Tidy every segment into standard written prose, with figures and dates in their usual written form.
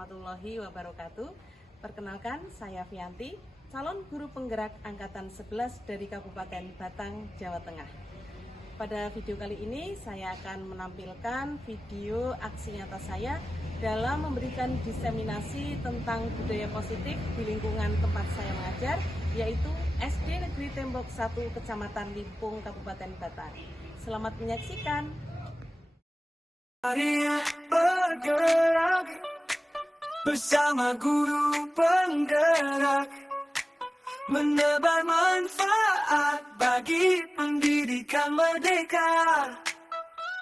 warahmatullahi wabarakatuh. Perkenalkan, saya Fianti, calon guru penggerak Angkatan 11 dari Kabupaten Batang, Jawa Tengah. Pada video kali ini, saya akan menampilkan video aksi nyata saya dalam memberikan diseminasi tentang budaya positif di lingkungan tempat saya mengajar, yaitu SD Negeri Tembok 1 Kecamatan Limpung, Kabupaten Batang. Selamat menyaksikan. Mari bergerak bersama guru penggerak, menebar manfaat bagi pendidikan merdeka.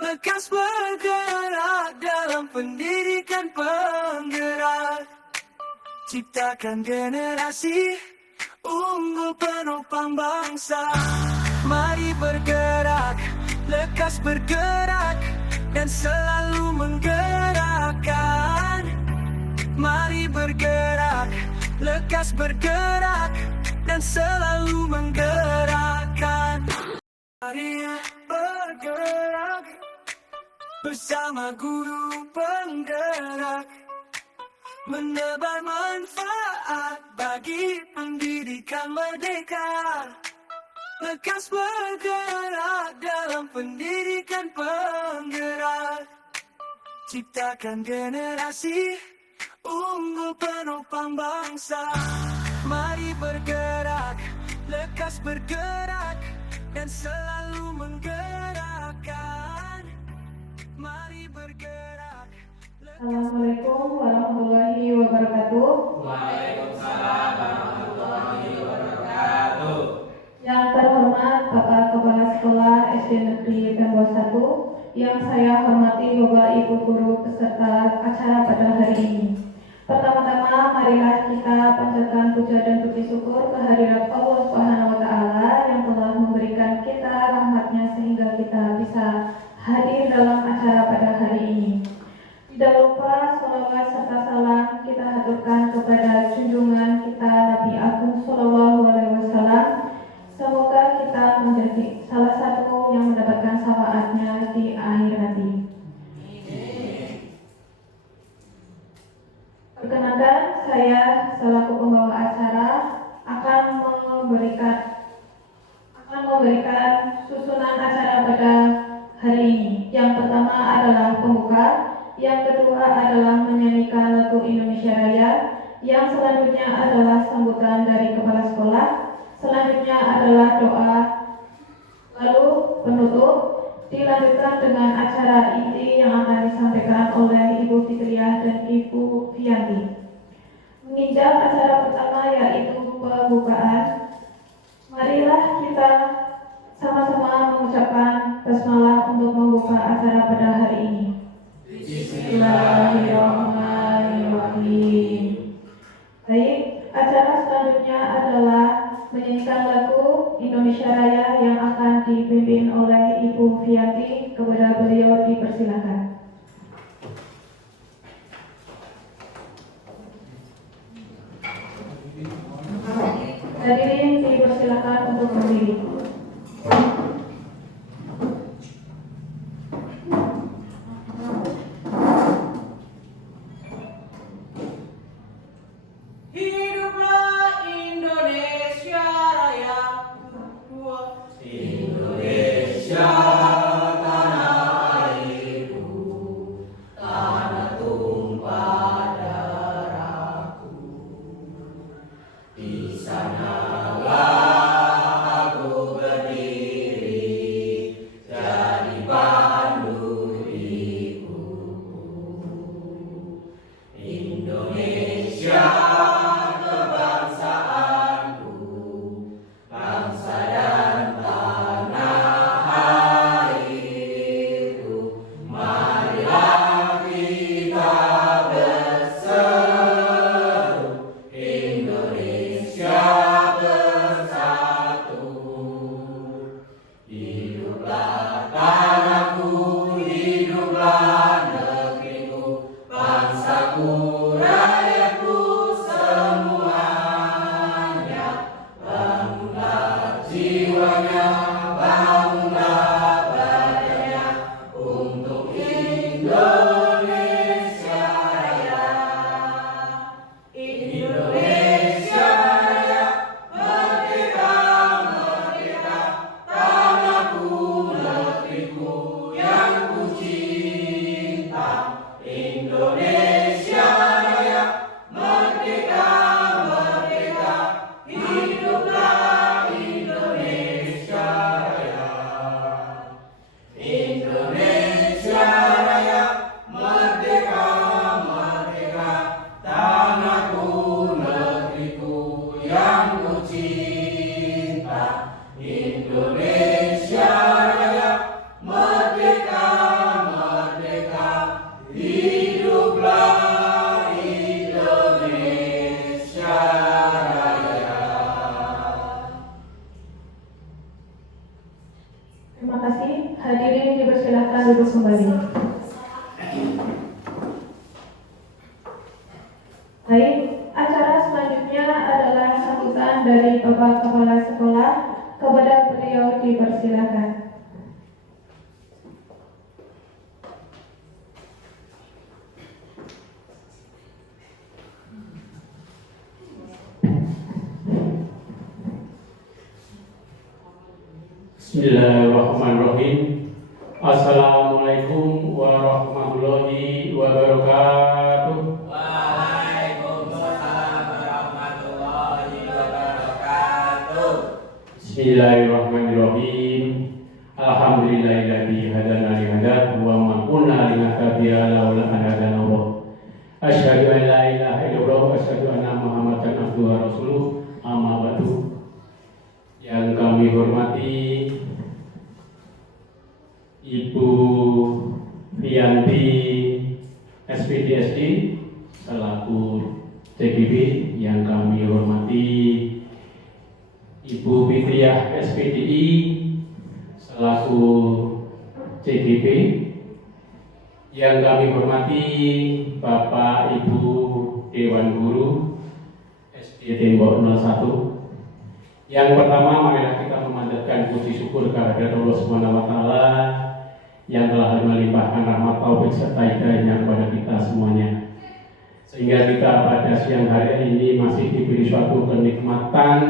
Lekas bergerak dalam pendidikan penggerak, ciptakan generasi unggul penopang bangsa. Mari bergerak, lekas bergerak, dan selalu menggerakkan. Mari bergerak, lekas bergerak, dan selalu menggerakkan. Mari bergerak bersama guru penggerak, menebar manfaat bagi pendidikan merdeka. Lekas bergerak dalam pendidikan penggerak, ciptakan generasi unggul penopang bangsa. Mari bergerak, lekas bergerak, dan selalu menggerakkan. Mari bergerak. Assalamualaikum warahmatullahi wabarakatuh. Waalaikumsalam warahmatullahi wabarakatuh. Yang terhormat Bapak Kepala Sekolah SD Negeri Tembok 1, yang saya hormati Bapak Ibu Guru peserta acara pada hari ini. Pertama-tama, marilah kita panjatkan puja dan puji syukur kehadirat Allah Subhanahu wa Ta'ala yang telah memberikan kita rahmatnya sehingga kita bisa hadir dalam acara pada hari ini. Tidak lupa sholawat serta salam kita haturkan kepada junjungan kita Nabi Agung Sallallahu Alaihi Wasallam. Semoga kita menjadi salah satu yang mendapatkan syafaatnya di akhir nanti. Perkenalkan, saya selaku pembawa acara akan memberikan susunan acara pada hari ini. Yang pertama adalah pembuka, yang kedua adalah menyanyikan lagu Indonesia Raya, yang selanjutnya adalah sambutan dari kepala sekolah, selanjutnya adalah doa, lalu penutup, dilanjutkan dengan acara inti yang akan disampaikan oleh Ibu Fitriah dan Ibu Fianti. Menginjak acara pertama yaitu pembukaan, marilah kita sama-sama mengucapkan basmalah untuk membuka acara pada hari ini. Bismillahirrahmanirrahim. Baik, acara selanjutnya adalah menyanyikan lagu Indonesia Raya yang akan dipimpin oleh Ibu Fianti. Kepada beliau dipersilakan. Hadirin dipersilakan untuk berdiri. Hiduplah Indonesia Raya. Indonesia tanah airku, tanah tumpah darahku. Di sanalah aku Indonesia Raya, merdeka, merdeka, tanahku, negeriku yang ku cinta. Indonesia Raya, merdeka, merdeka, hiduplah Indonesia Raya. Indonesia Raya, merdeka, merdeka, tanahku, negeriku yang ku cinta. Indonesia Raya, merdeka, merdeka, hiduplah Indonesia Raya. Terima kasih. Hadirin dipersilakan duduk kembali. Baik, acara selanjutnya adalah sambutan dari Bapak Kepala Sekolah. Kepada beliau dipersilakan. Bismillahirrahmanirrahim. Assalamualaikum warahmatullahi wabarakatuh. Waalaikumsalam warahmatullahi wabarakatuh. Bismillahirrahmanirrahim. Alhamdulillahilladzi hadana li hadza wa ma kunna linahtadiya laula an hadana Allah. Asyhadu an la ilaha illallah wa asyhadu anna Muhammadan abduhu wa rasuluh. Amma ba'du. Yang kami hormati Ibu Fianti SPDSD selaku CGB, yang kami hormati Ibu Fitriah SPDI selaku CGB, yang kami hormati Bapak Ibu Dewan Guru SD Tembok 01. Yang pertama, marilah kita memanjatkan puji syukur kehadirat Allah Subhanahu wa taala yang telah melimpahkan rahmat taufik serta hidayahnya kepada kita semuanya, sehingga kita pada siang hari ini masih diberi suatu kenikmatan.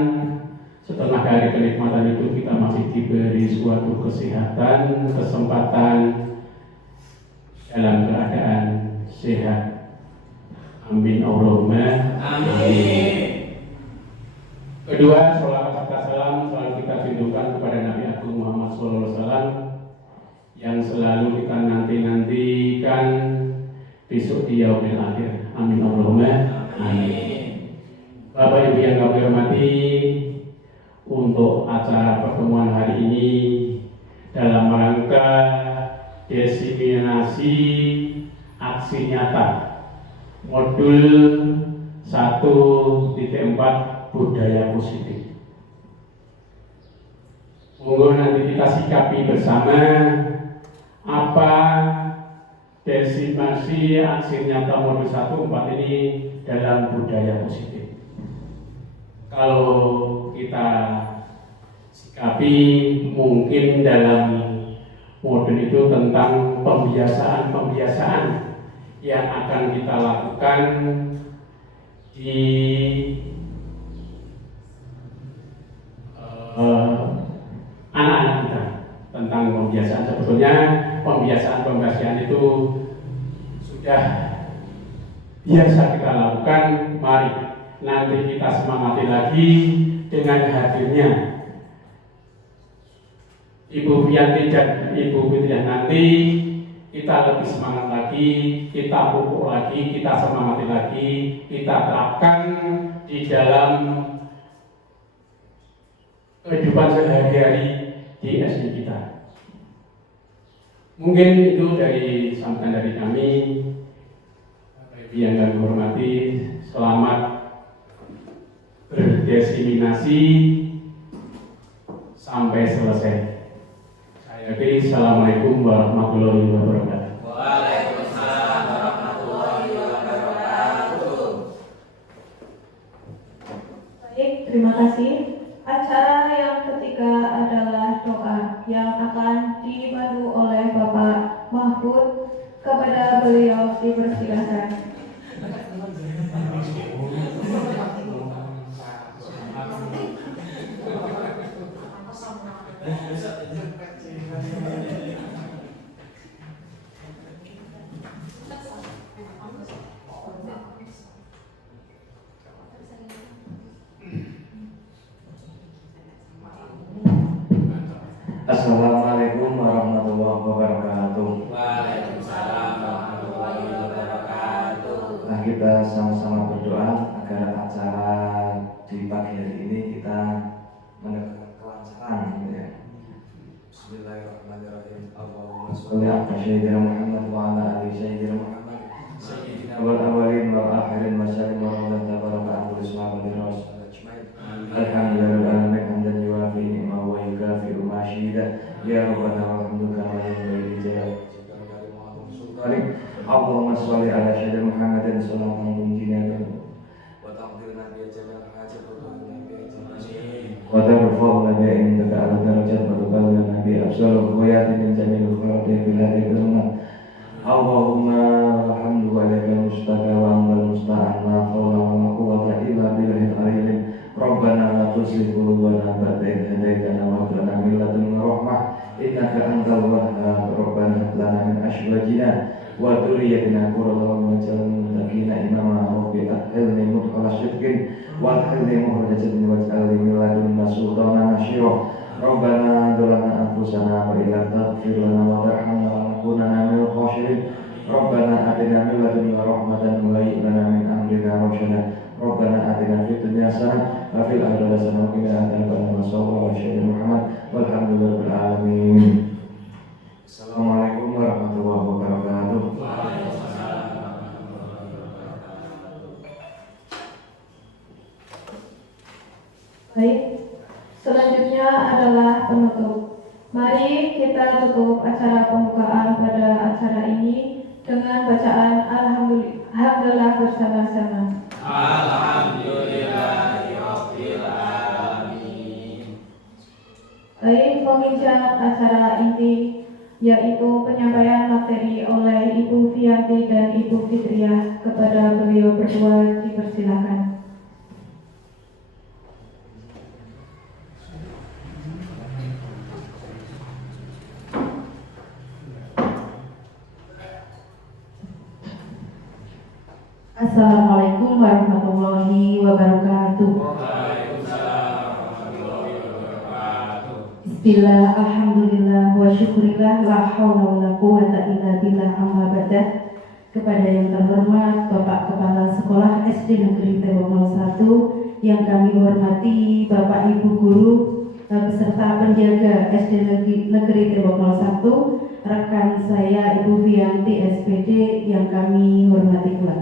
Setelah dari kenikmatan itu kita masih diberi suatu kesehatan, kesempatan dalam keadaan sehat. Amin Allahumma amin. Kedua, sholawat serta salam selalu kita tunjukkan kepada Nabi Agung Muhammad SAW yang selalu kita nanti-nantikan besok di yaumil akhir. Amin Allahumma amin. Bapak Ibu yang kami hormati, untuk acara pertemuan hari ini dalam rangka diseminasi aksi nyata modul 1.4 budaya positif. Monggo nanti kita sikapi bersama apa desimasi aksi nyata modul 1.4 ini dalam budaya positif. Kalau kita sikapi mungkin dalam modul itu tentang pembiasaan-pembiasaan yang akan kita lakukan di anak-anak kita, tentang pembiasaan. Sebetulnya pembiasaan itu sudah biasa kita lakukan. Mari nanti kita semangati lagi dengan hadirnya Ibu Fianti dan Ibu Fitriah. Nanti kita lebih semangat lagi, kita pupuk lagi, kita semangati lagi, kita terapkan di dalam kehidupan sehari-hari di SD kita. Mungkin itu dari sambutan dari kami. Bapak Ibu yang kami hormati, selamat berdesimasi sampai selesai. Saya akhiri. Assalamualaikum warahmatullahi wabarakatuh. Waalaikumsalam warahmatullahi wabarakatuh. Baik, terima kasih. Acara yang ketiga adalah doa yang akan dipandu oleh Bapak Mahfud. Kepada beliau dipersilakan. Assalamualaikum warahmatullahi wabarakatuh. Waalaikumsalam warahmatullahi wabarakatuh. Nah, kita sama-sama berdoa agar acara di pagi hari ini kita mendapatkan kelancaran, gitu ya. Bismillahirrahmanirrahim. Allahumma sholli ala sayyidina Muhammad wa ala ali sayyidina Muhammad. Sayyidina wal awwalin wal akhirin wa sallim wa tabaraka amru sahabatir rasul ajmain. Alhamdulillah hamdan yuwafi ni'mahu wa yukafi'u ma syida. Ya rabbana walhamduka wa yanbaghi li jalali Allahumma sholli ala sayyidina Muhammadin sallallahu alaihi wasallam wa taqdirna bi jamal hajat wa tuhna bi jamal wa tarfa'una bi indaka ala darajat wa tuballighna bi afdal khayratin min jamil khairati fil hadhihi al-ummah. Allahumma alhamdu wa laka mustaka wa antal musta'an la hawla wa la quwwata illa billahil aliyyil Rabbana la tuzigh qulubana ba'da idh hadaytana wa hab lana min ladunka rahmah innaka antal wahhab. Rabbana hab lana min azwajina wa dhurriyyatina qurrata a'yun waj'alna lil muttaqina imama. Rabbi adkhilni mudkhala sidqin wadkhilni mukhraja sidqin waj'alni min ladunka sultanan nasyira. Rabbana zalamna anfusana wa illam taghfir lana wa tarhamna lanakunanna minal khasirin. Rabbana atina min ladunka rahmatan wa hayyi lana min amrina rashada. Rabbana atina fid dunya hasanah wa fil akhirati hasanah wa qina adzabannar. Sallallahu alaihi Muhammad walhamdulillahil alamin. Assalamualaikum warahmatullahi wabarakatuh. Baik, selanjutnya adalah penutup. Mari kita tutup acara pembukaan pada acara ini dengan bacaan Alhamdulillah bersama-sama. Alhamdulillahirabbil alamin. Baik, pembincang acara inti yaitu penyampaian materi oleh Ibu Fianti dan Ibu Fitriah. Kepada beliau berdua dipersilakan. Assalamualaikum warahmatullahi wabarakatuh. Waalaikumsalam warahmatullahi wabarakatuh. Bismillah, alhamdulillah, wa syukurillah, la hawla wa la quwwata illa billah, amma ba'dah. Kepada yang terhormat Bapak Kepala Sekolah SD Negeri Tembok 01, yang kami hormati Bapak Ibu Guru beserta penjaga SD Negeri Tembok 01, rekan saya Ibu Fianti SPD yang kami hormati pula.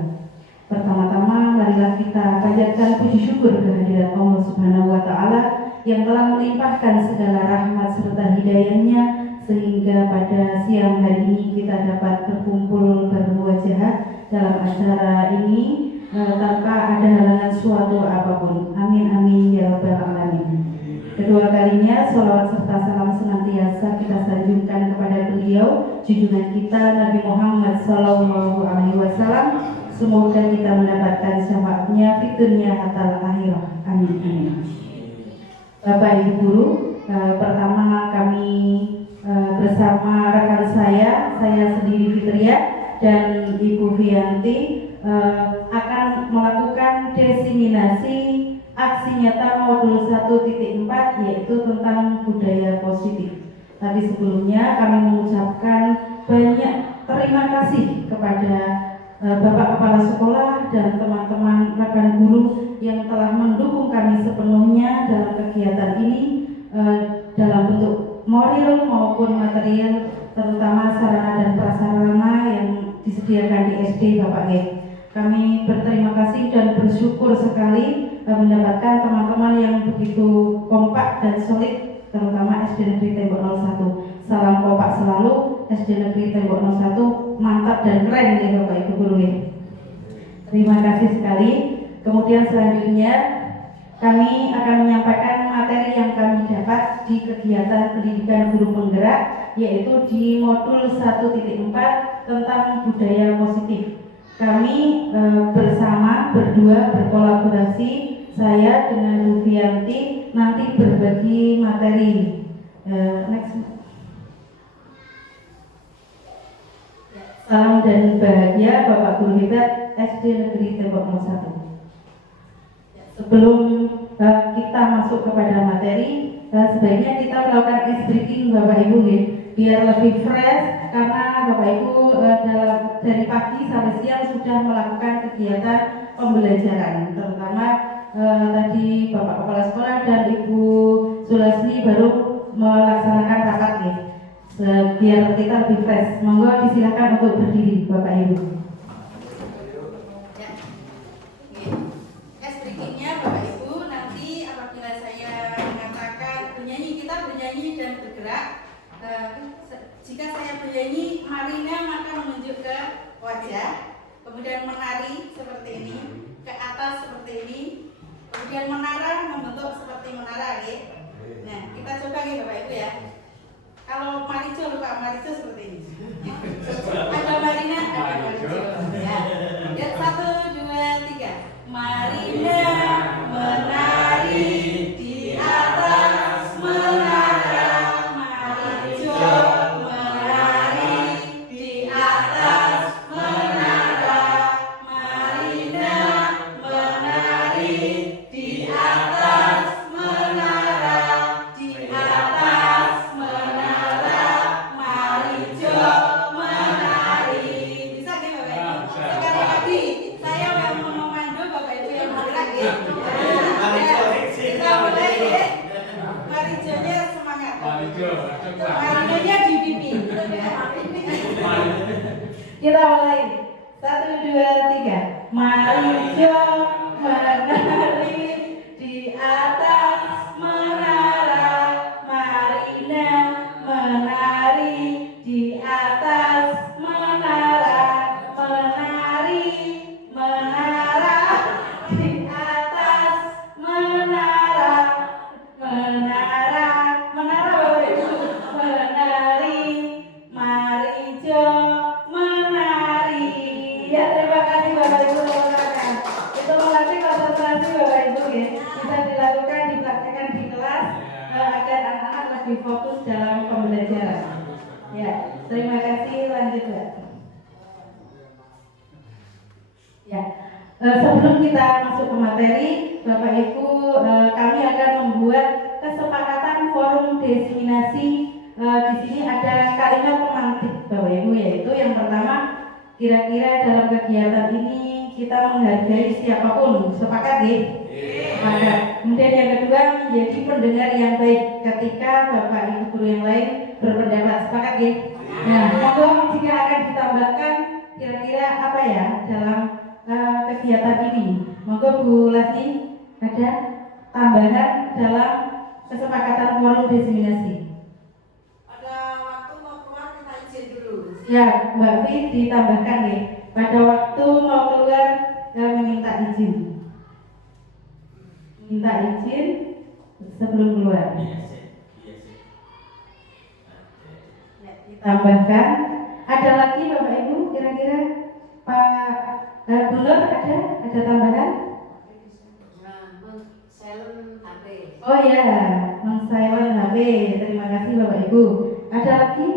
Pertama-tama marilah kita panjatkan puji syukur kehadirat Allah Subhanahu wa Ta'ala yang telah melimpahkan segala rahmat serta hidayahnya sehingga pada siang hari ini kita dapat berkumpul bermuajah dalam acara ini tanpa ada halangan suatu apapun. Amin amin ya rabbal alamin. Kedua kalinya sholawat serta salam senantiasa kita sanjungkan kepada beliau junjungan kita Nabi Muhammad Sallallahu Alaihi Wasallam. Semoga kita mendapatkan syafaatnya di dunia hatta akhirah. Amin amin. Bapak Ibu Guru, pertama kami bersama rekan saya sendiri Fitriah dan Ibu Fianti akan melakukan diseminasi aksi nyata modul 1.4 yaitu tentang budaya positif. Tapi sebelumnya kami mengucapkan banyak terima kasih kepada Bapak Kepala Sekolah dan teman-teman rekan guru yang telah mendukung kami sepenuhnya dalam kegiatan ini dalam bentuk moral maupun material, terutama sarana dan prasarana yang disediakan di SD Bapak G. Kami berterima kasih dan bersyukur sekali mendapatkan teman-teman yang begitu kompak dan solid, terutama SD Negeri Tembok 01. Salam kompak selalu, SD Negeri Tembok 01 mantap dan keren ya Bapak Ibu Guru ya. Terima kasih sekali. Kemudian selanjutnya kami akan menyampaikan materi yang kami dapat di kegiatan pendidikan guru penggerak yaitu di modul 1.4 tentang budaya positif. Kami bersama berdua berkolaborasi, saya dengan Bu Fianti nanti berbagi materi. Next. Salam dan bahagia Bapak Guru Hebat SD Negeri Tembok 01. Sebelum kita masuk kepada materi, sebaiknya kita melakukan ice breaking Bapak Ibu ya, biar lebih fresh karena Bapak Ibu dari pagi sampai siang sudah melakukan kegiatan pembelajaran, terutama tadi Bapak Kepala Sekolah dan Ibu Sulasni baru melaksanakan rapat nih, biar kita lebih fresh. Monggo disilakan untuk berdiri Bapak Ibu. Es breakingnya Bapak Ibu, nanti apabila saya mengatakan bernyanyi, kita bernyanyi dan bergerak. Jika saya bernyanyi, marinya maka menunjuk ke wajah, kemudian menari seperti ini, ke atas seperti ini, kemudian menara membentuk seperti menara, ya. Nah, kita coba nih Bapak Ibu ya. Kalau marijo lupa, marijo seperti ini. Ada marina, ada marijo. Ya. Ya, 1, 2, 3. Marina menari di atas menara, marijo menari di atas menara, marina menari di atas menara, di atas menara, marijo menari. Bisa kan Bapak Ibu? Sekali lagi, saya yang memandu, Bapak Ibu yang bergerak ya. Kita mulai ya. Marijonya semangat. Marinanya di pipi. Kita mulai 1, 2, 3. Marijo menari di atas menara, marina menari di atas menara, menari menara di atas menara, menara Bapak Ibu, menari marijo menari. Ya, terima kasih Bapak Ibu teman-teman. Itu melatih konsentrasi Bapak Ibu ya. Bisa dilakukan, dipraktikkan di kelas agar anak-anak lebih fokus dalam pembelajaran. Ya, terima kasih. Lanjut Mbak. Ya, sebelum kita masuk ke materi, Bapak Ibu, kami akan membuat kesepakatan forum diseminasi. Di sini ada kalimat pemantik Bapak Ibu, yaitu yang pertama, kira-kira dalam kegiatan ini kita menghargai siapapun. Sepakat ya? Sepakat. Kemudian yang kedua, menjadi pendengar yang baik ketika Bapak Ibu guru yang lain berpendapat. Sepakat ya? Nah, monggo jika akan ditambahkan kira-kira apa ya dalam kegiatan ini. Monggo Bu Lasni, ada tambahan dalam kesepakatan forum diseminasi. Pada waktu mau keluar kita izin dulu. Ya, Mbak Fi ditambahkan nih. Pada waktu mau keluar meminta izin. Minta izin sebelum keluar. Ya, ditambahkan. Ada lagi Bapak Ibu kira-kira Pak Bu Nur ada tambahan? Silent HP. Oh ya, men-silent HP. Terima kasih Bapak Ibu. Ada lagi?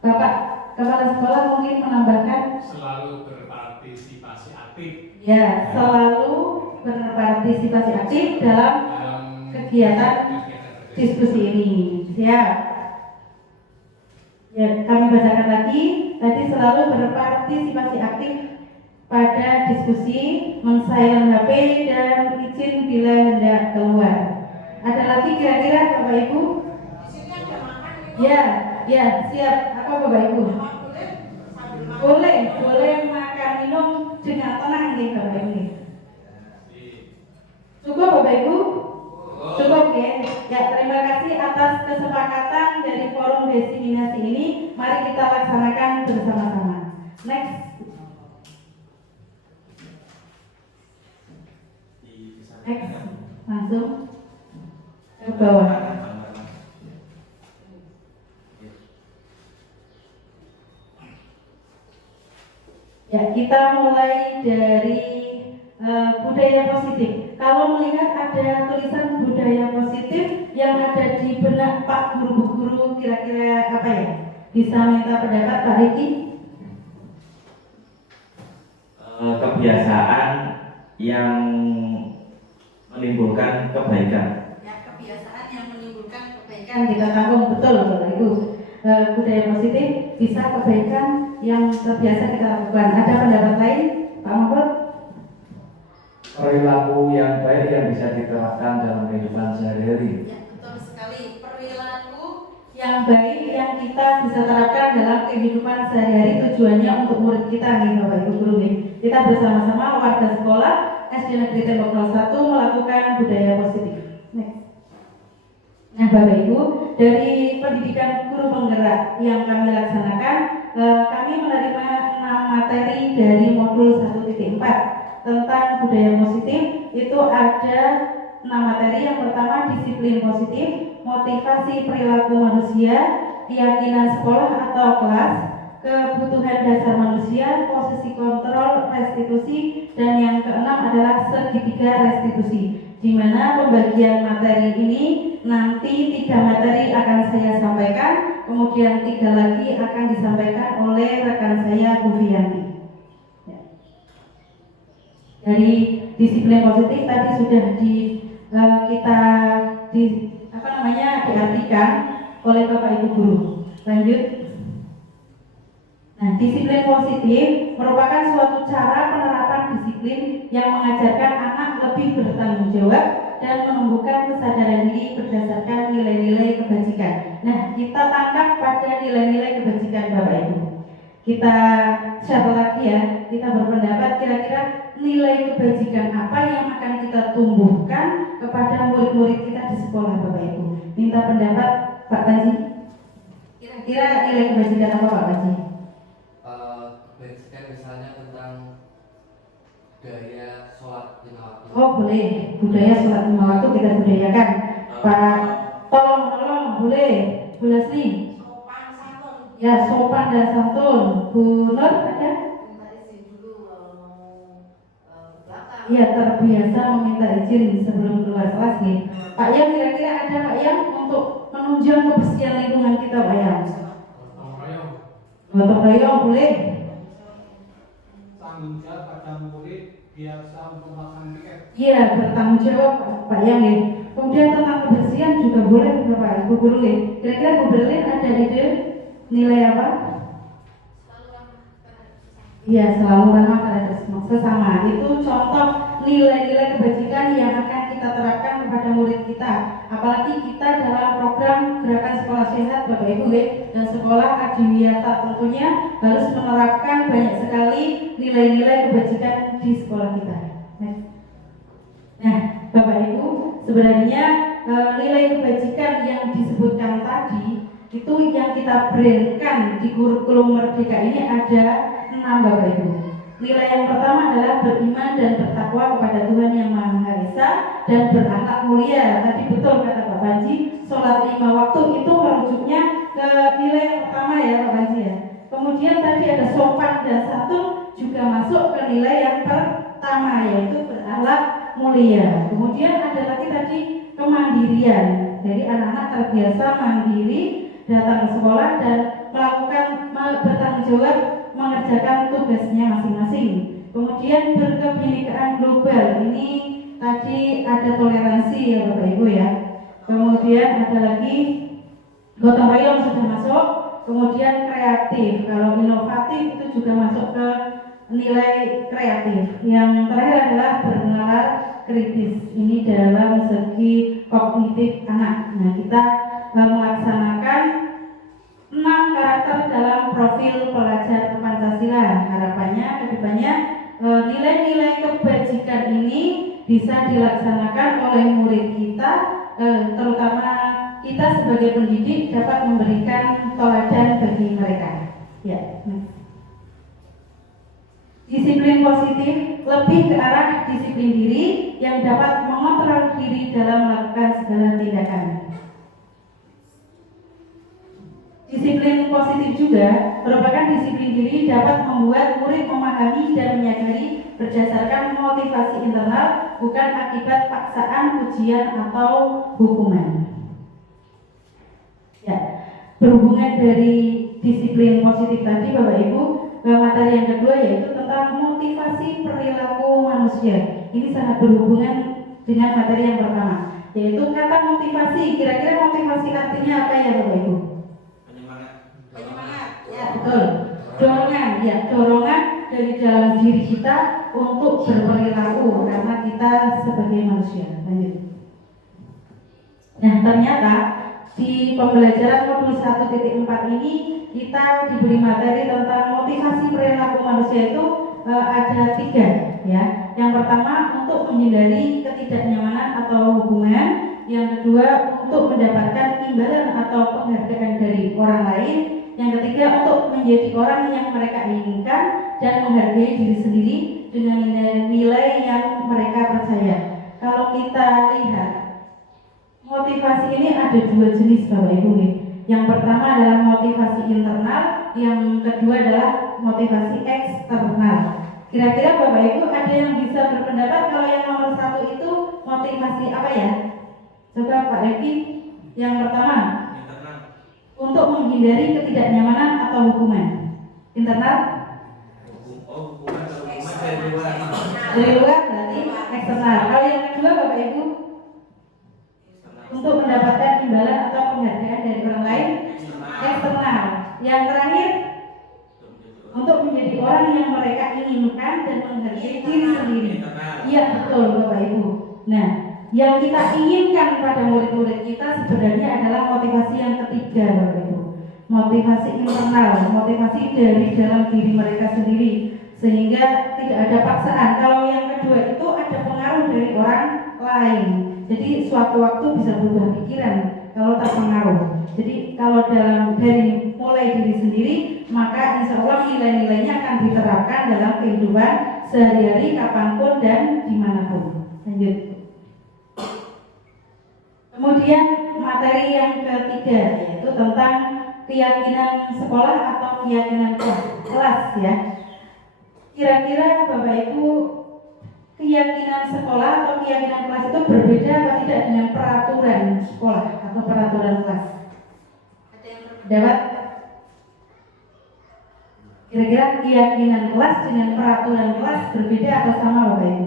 Bapak Kepala Sekolah mungkin menambahkan? Selalu berpartisipasi aktif Ya, selalu berpartisipasi aktif dalam kegiatan diskusi ini. Siap. Ya, kami bacakan lagi. Tadi selalu berpartisipasi aktif pada diskusi, men-silent HP dan izin bila hendak keluar. Ada lagi kira-kira Bapak Ibu? Ya, siap. Apa Bapak Ibu? Boleh makan minum dengan tenang nih Bapak Ibu. Cukup Bapak Ibu? Cukup ya. Ya, terima kasih atas kesepakatan dari forum diseminasi ini. Mari kita laksanakan bersama-sama. Next. Langsung ke bawah. Ya, kita mulai dari budaya positif. Kalau melihat ada tulisan budaya positif yang ada di benak Pak guru-guru, kira-kira apa ya? Bisa minta pendapat Pak Riki? Kebiasaan yang menimbulkan kebaikan. Ya, kebiasaan yang menimbulkan kebaikan. Kan kita tahu betul Bapak Ibu, budaya positif bisa kebaikan yang terbiasa kita lakukan. Ada pendapat lain, Pak Mahfud? Perilaku yang baik yang bisa diterapkan dalam kehidupan sehari-hari. Ya, betul sekali. Perilaku Yang baik yang kita bisa terapkan dalam kehidupan sehari-hari, tujuannya untuk murid kita nih Bapak Ibu guru nih. Kita bersama-sama warga sekolah SD Negeri Tembok 01 melakukan budaya positif. Next. Nah Bapak Ibu, dari pendidikan guru penggerak yang kami laksanakan, kami menerima 6 materi dari modul 1.4 tentang budaya positif. Itu ada 6 materi. Yang pertama disiplin positif, motivasi perilaku manusia, keyakinan sekolah atau kelas, kebutuhan dasar manusia, posisi kontrol, restitusi, dan yang keenam adalah segitiga restitusi. Di mana pembagian materi ini nanti 3 materi akan saya sampaikan, kemudian 3 lagi akan disampaikan oleh rekan saya Bu Fianti. Dari disiplin positif tadi sudah diartikan oleh Bapak Ibu guru. Lanjut. Nah, disiplin positif merupakan suatu cara penerapan disiplin yang mengajarkan anak lebih bertanggung jawab dan menumbuhkan kesadaran diri berdasarkan nilai-nilai kebajikan. Nah, kita tangkap pada nilai-nilai kebajikan Bapak Ibu. Kita share lagi ya, kita berpendapat kira-kira nilai kebajikan apa yang akan kita tumbuhkan kepada murid-murid kita di sekolah Bapak Ibu. Minta pendapat Pak Panji. Kira-kira nilai kebajikan apa Pak Panji? Kebajikan misalnya tentang budaya sholat lima waktu. Oh boleh, budaya sholat lima waktu kita budayakan. Pak, tolong boleh, Bu Leslie. sopan santun. Ya, sopan dan santun. Bu Nur ada? Minta izin dulu kalau mau belakang. Iya, terbiasa meminta izin sebelum keluar kelas nih. Pak Yang, kira-kira ada Pak Yang untuk menunjang kebersihan lingkungan kita Pak Yang? Gotong royong boleh. Tanggung jawab pada murid biasa untuk makan tiket. Iya, bertanggung jawab Pak Yang nih. Kemudian tentang kebersihan juga boleh Bapak Ibu guru nih. Kira-kira Bu Berlin ada ide nilai apa? Iya, selalu ramah terhadap sesama. Itu contoh nilai-nilai kebajikan yang akan kita terapkan kepada murid kita. Apalagi kita dalam program Gerakan Sekolah Sehat Bapak Ibu dan Sekolah Adiwiyata tentunya harus menerapkan banyak sekali nilai-nilai kebajikan di sekolah kita. Nah, Bapak Ibu, sebenarnya nilai kebajikan yang disebutkan tadi itu yang kita brandkan di kurikulum Merdeka ini ada 6 Bapak Ibu. Nilai yang pertama adalah beriman dan bertakwa kepada Tuhan Yang Maha Esa dan berakhlak mulia. Tadi betul kata Pak Panji, sholat 5 waktu itu merujuknya ke nilai yang pertama ya Pak Panji ya. Kemudian tadi ada sopan dan santun juga masuk ke nilai yang pertama yaitu berakhlak mulia. Kemudian ada lagi tadi kemandirian. Jadi anak-anak terbiasa mandiri datang ke sekolah dan melakukan bertanggung jawab mengerjakan tugasnya masing-masing. Kemudian berkebinekaan global, ini tadi ada toleransi ya Bapak Ibu ya. Kemudian ada lagi gotong royong sudah masuk. Kemudian kreatif, kalau inovatif itu juga masuk ke nilai kreatif. Yang terakhir adalah bernalar kritis. Ini dalam segi kognitif anak. Nah, kita melaksanakan 6 karakter dalam profil pelajar Pancasila. Harapannya kedepannya nilai-nilai kebajikan ini bisa dilaksanakan oleh murid kita, terutama kita sebagai pendidik dapat memberikan teladan bagi mereka. Ya. Disiplin positif lebih ke arah disiplin diri yang dapat mengontrol diri dalam melakukan segala tindakan. Disiplin positif juga merupakan disiplin diri dapat membuat murid memahami dan menyadari berdasarkan motivasi internal, bukan akibat paksaan, ujian, atau hukuman. Ya, berhubungan dari disiplin positif tadi Bapak Ibu, materi yang kedua yaitu tentang motivasi perilaku manusia. Ini sangat berhubungan dengan materi yang pertama, yaitu kata motivasi. Kira-kira motivasi artinya apa ya Bapak Ibu? Penyemangat. Ya betul. Dorongan, ya dorongan dari dalam diri kita untuk berperilaku karena kita sebagai manusia. Lanjut. Nah ternyata di pembelajaran modul 1.4 ini kita diberi materi tentang motivasi perilaku manusia itu ada 3 ya. Yang pertama untuk menghindari ketidaknyamanan atau hubungan, yang kedua untuk mendapatkan imbalan atau penghargaan dari orang lain, yang ketiga untuk menjadi orang yang mereka inginkan dan menghargai diri sendiri dengan nilai yang mereka percaya. Kalau kita lihat motivasi ini ada 2 jenis Bapak Ibu. Yang pertama adalah motivasi internal, yang kedua adalah motivasi eksternal. Kira-kira Bapak Ibu ada yang bisa berpendapat kalau yang nomor 1 itu motivasi apa ya? Coba Pak Reki, yang pertama untuk menghindari ketidaknyamanan atau hukuman. Internal? Dari luar berarti eksternal. Kalau yang kedua Bapak Ibu untuk mendapatkan imbalan atau penghargaan dari orang lain, eksternal. Yang terakhir untuk menjadi orang yang mereka inginkan dan menghargai diri sendiri. Iya betul Bapak Ibu. Nah, yang kita inginkan pada murid-murid kita sebenarnya adalah motivasi yang ketiga Bapak Ibu. Motivasi internal, motivasi dari dalam diri mereka sendiri, sehingga tidak ada paksaan. Kalau yang kedua itu ada pengaruh dari orang lain. Jadi suatu waktu bisa berubah pikiran kalau terpengaruh. Jadi kalau dari mulai diri sendiri, maka insya Allah nilai-nilainya akan diterapkan dalam kehidupan sehari-hari, kapanpun dan dimanapun. Lanjut. Kemudian materi yang ketiga yaitu tentang keyakinan sekolah atau keyakinan kelas ya. Kira-kira Bapak Ibu keyakinan sekolah atau keyakinan kelas itu berbeda atau tidak dengan peraturan sekolah atau peraturan kelas? Ada yang Dapat? Kira-kira keyakinan kelas dengan peraturan kelas berbeda atau sama Bapak Ibu?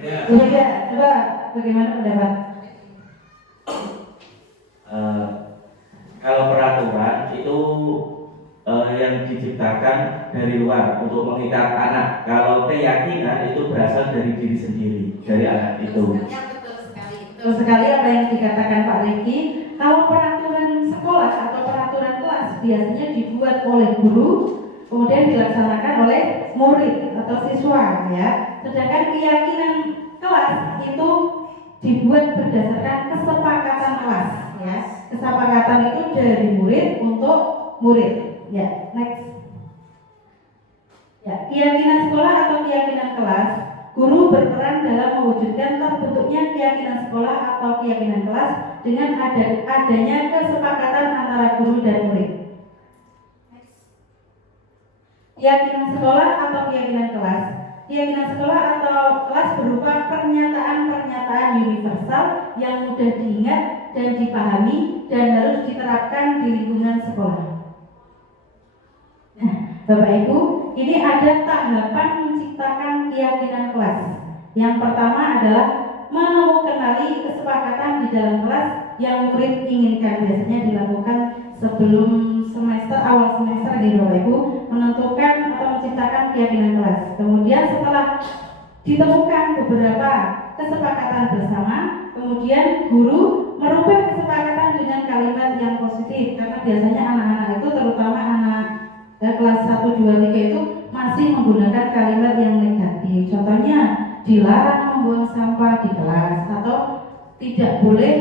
Berbeda. Coba bagaimana pendapat? Kalau peraturan itu yang diciptakan dari luar untuk mengikat anak. Kalau keyakinan itu berasal dari diri sendiri, dari anak itu. Betul sekali apa yang dikatakan Pak Riki. Kalau peraturan sekolah atau peraturan kelas biasanya dibuat oleh guru, kemudian dilaksanakan oleh murid atau siswa ya. Sedangkan keyakinan kelas itu dibuat berdasarkan kesepakatan kelas ya. Kesepakatan itu dari murid untuk murid. Ya, next. Ya, keyakinan sekolah atau keyakinan kelas, guru berperan dalam mewujudkan terbentuknya keyakinan sekolah atau keyakinan kelas dengan adanya kesepakatan antara guru dan murid. Keyakinan sekolah atau keyakinan kelas. Keyakinan sekolah atau kelas berupa pernyataan-pernyataan universal yang mudah diingat dan dipahami dan harus diterapkan di lingkungan sekolah. Nah, Bapak Ibu, ini ada tahapan menciptakan keyakinan kelas. Yang pertama adalah mengenali kesepakatan di dalam kelas yang murid inginkan. Biasanya dilakukan sebelum awal semester di Bapak Ibu, menentukan atau menciptakan keyakinan kelas. Kemudian setelah ditemukan beberapa kesepakatan bersama, kemudian guru merubah kesepakatan dengan kalimat yang positif, karena biasanya anak-anak itu, terutama anak kelas 1, 2, 3 itu masih menggunakan kalimat yang negatif. Contohnya dilarang membuang sampah di kelas atau tidak boleh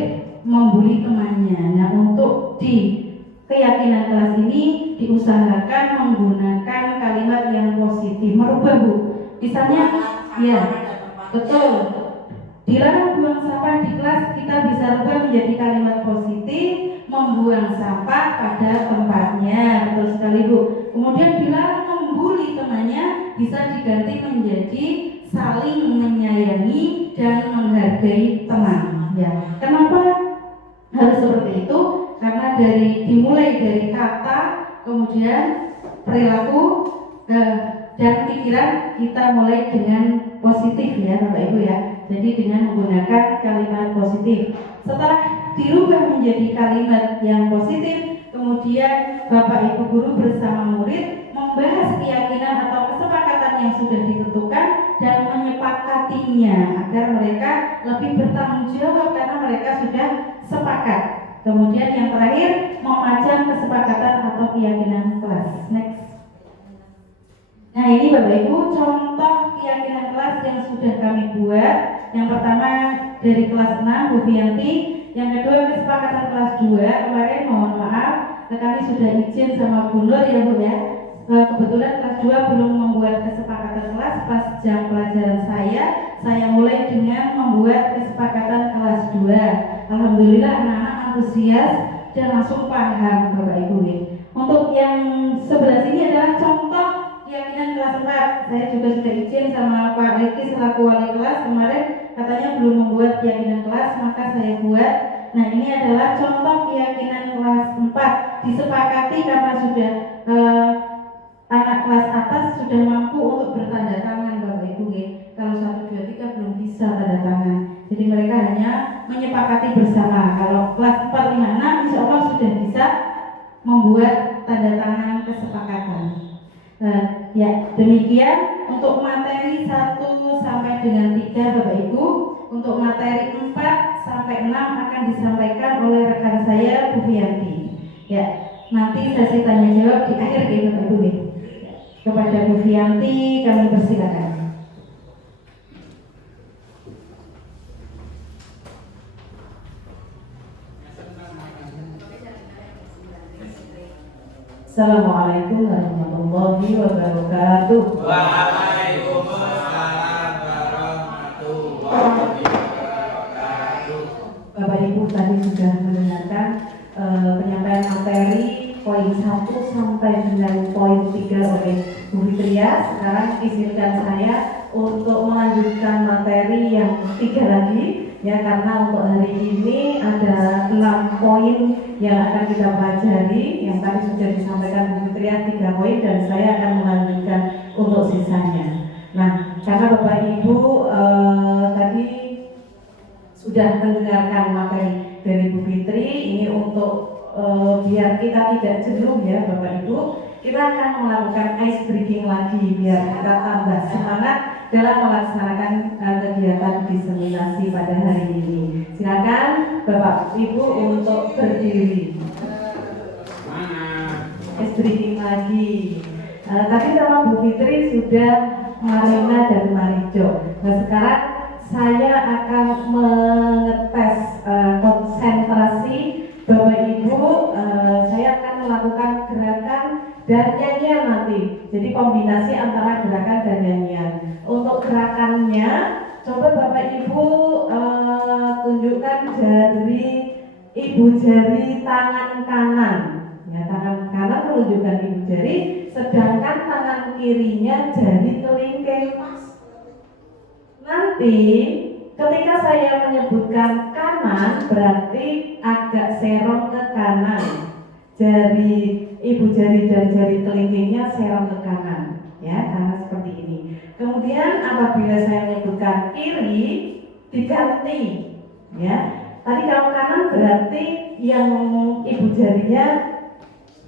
membuli temannya. Nah, untuk di keyakinan kelas ini diusahakan menggunakan kalimat yang positif, merubah Bu. Misalnya, ya betul, dilarang buang sampah di kelas, kita bisa rubah menjadi kalimat positif, membuang sampah pada tempatnya. Betul sekali Bu. Kemudian dilarang membuli temannya, bisa diganti menjadi saling menyayangi dan menghargai teman. Ya, kenapa harus seperti itu? Karena dimulai dari kata, kemudian perilaku dan pikiran kita mulai dengan positif ya Bapak Ibu ya. Jadi dengan menggunakan kalimat positif. Setelah dirubah menjadi kalimat yang positif, kemudian Bapak Ibu guru bersama murid membahas keyakinan atau kesepakatan yang sudah ditentukan dan menyepakatinya agar mereka lebih bertanggung jawab karena mereka sudah sepakat. Kemudian yang terakhir, memajang kesepakatan atau keyakinan kelas. Next. Nah, ini Bapak Ibu contoh keyakinan kelas yang sudah kami buat. Yang pertama dari kelas 6 Bu Fianti, yang kedua kesepakatan kelas 2. Kemarin mohon maaf, kami sudah izin sama Bu Nur ya Bu ya. Kebetulan kelas 2 belum membuat kesepakatan kelas. Pas jam pelajaran saya mulai dengan membuat kesepakatan kelas 2. Alhamdulillah anak-anak antusias dan langsung paham Bapak Ibu. Untuk yang sebelah sini adalah contoh keyakinan kelas 4. Saya juga sudah izin sama Pak Riki selaku wali kelas, kemarin katanya belum membuat keyakinan kelas, maka saya buat. Nah, ini adalah contoh keyakinan kelas 4. Disepakati karena sudah anak kelas atas sudah mampu untuk bertanda tangan Bapak Ibu. Kalau 1, 2, 3 belum bisa tanda tangan. Jadi mereka hanya menyepakati bersama. Kalau kelas 4, 5, 6 insya Allah sudah bisa membuat tanda tangan kesepakatan. Ya, demikian untuk materi 1 sampai dengan 3 Bapak Ibu. Untuk materi 4 sampai 6 akan disampaikan oleh rekan saya Bu Fianti. Ya, nanti sesi tanya jawab di akhir ya Bapak Ibu. Kepada Bu Fianti kami persilakan. Assalamualaikum warahmatullahi wabarakatuh. Waalaikumsalam warahmatullahi wabarakatuh. Bapak Ibu tadi sudah mendengarkan penyampaian materi poin 1 sampai dengan poin 3 oleh Bu Fitria. Sekarang izinkan saya untuk melanjutkan materi yang 3 lagi. Ya, karena untuk hari ini ada 6 poin yang akan kita pelajari. Yang tadi sudah disampaikan Bu Fitria 3 poin dan saya akan melanjutkan untuk sisanya. Nah, karena Bapak Ibu tadi sudah mendengarkan materi dari Bu Fitri, ini untuk biar kita tidak jenuh ya Bapak Ibu, kita akan melakukan ice breaking lagi biar kita tambah semangat dalam melaksanakan kegiatan diseminasi pada hari ini. Silakan Bapak Ibu untuk berdiri. Ice breaking lagi. Tadi sama Bu Fitri sudah Marina dan Marijo. Nah, sekarang saya akan mengetes konsentrasi Bapak Ibu. Saya akan melakukan gerakan dan nyanyian nanti. Jadi kombinasi antara gerakan dan nyanyian. Untuk gerakannya, coba Bapak Ibu tunjukkan ibu jari tangan kanan. Ya, tangan kanan menunjukkan ibu jari, sedangkan tangan kirinya jari kelingking. Nanti ketika saya menyebutkan kanan, berarti agak serong ke kanan. Jari ibu jari dan jari kelingkingnya serong ke kanan, ya, karena seperti ini. Kemudian apabila saya menyebutkan kiri, diganti, ya. Tadi kalau kanan berarti yang ibu jarinya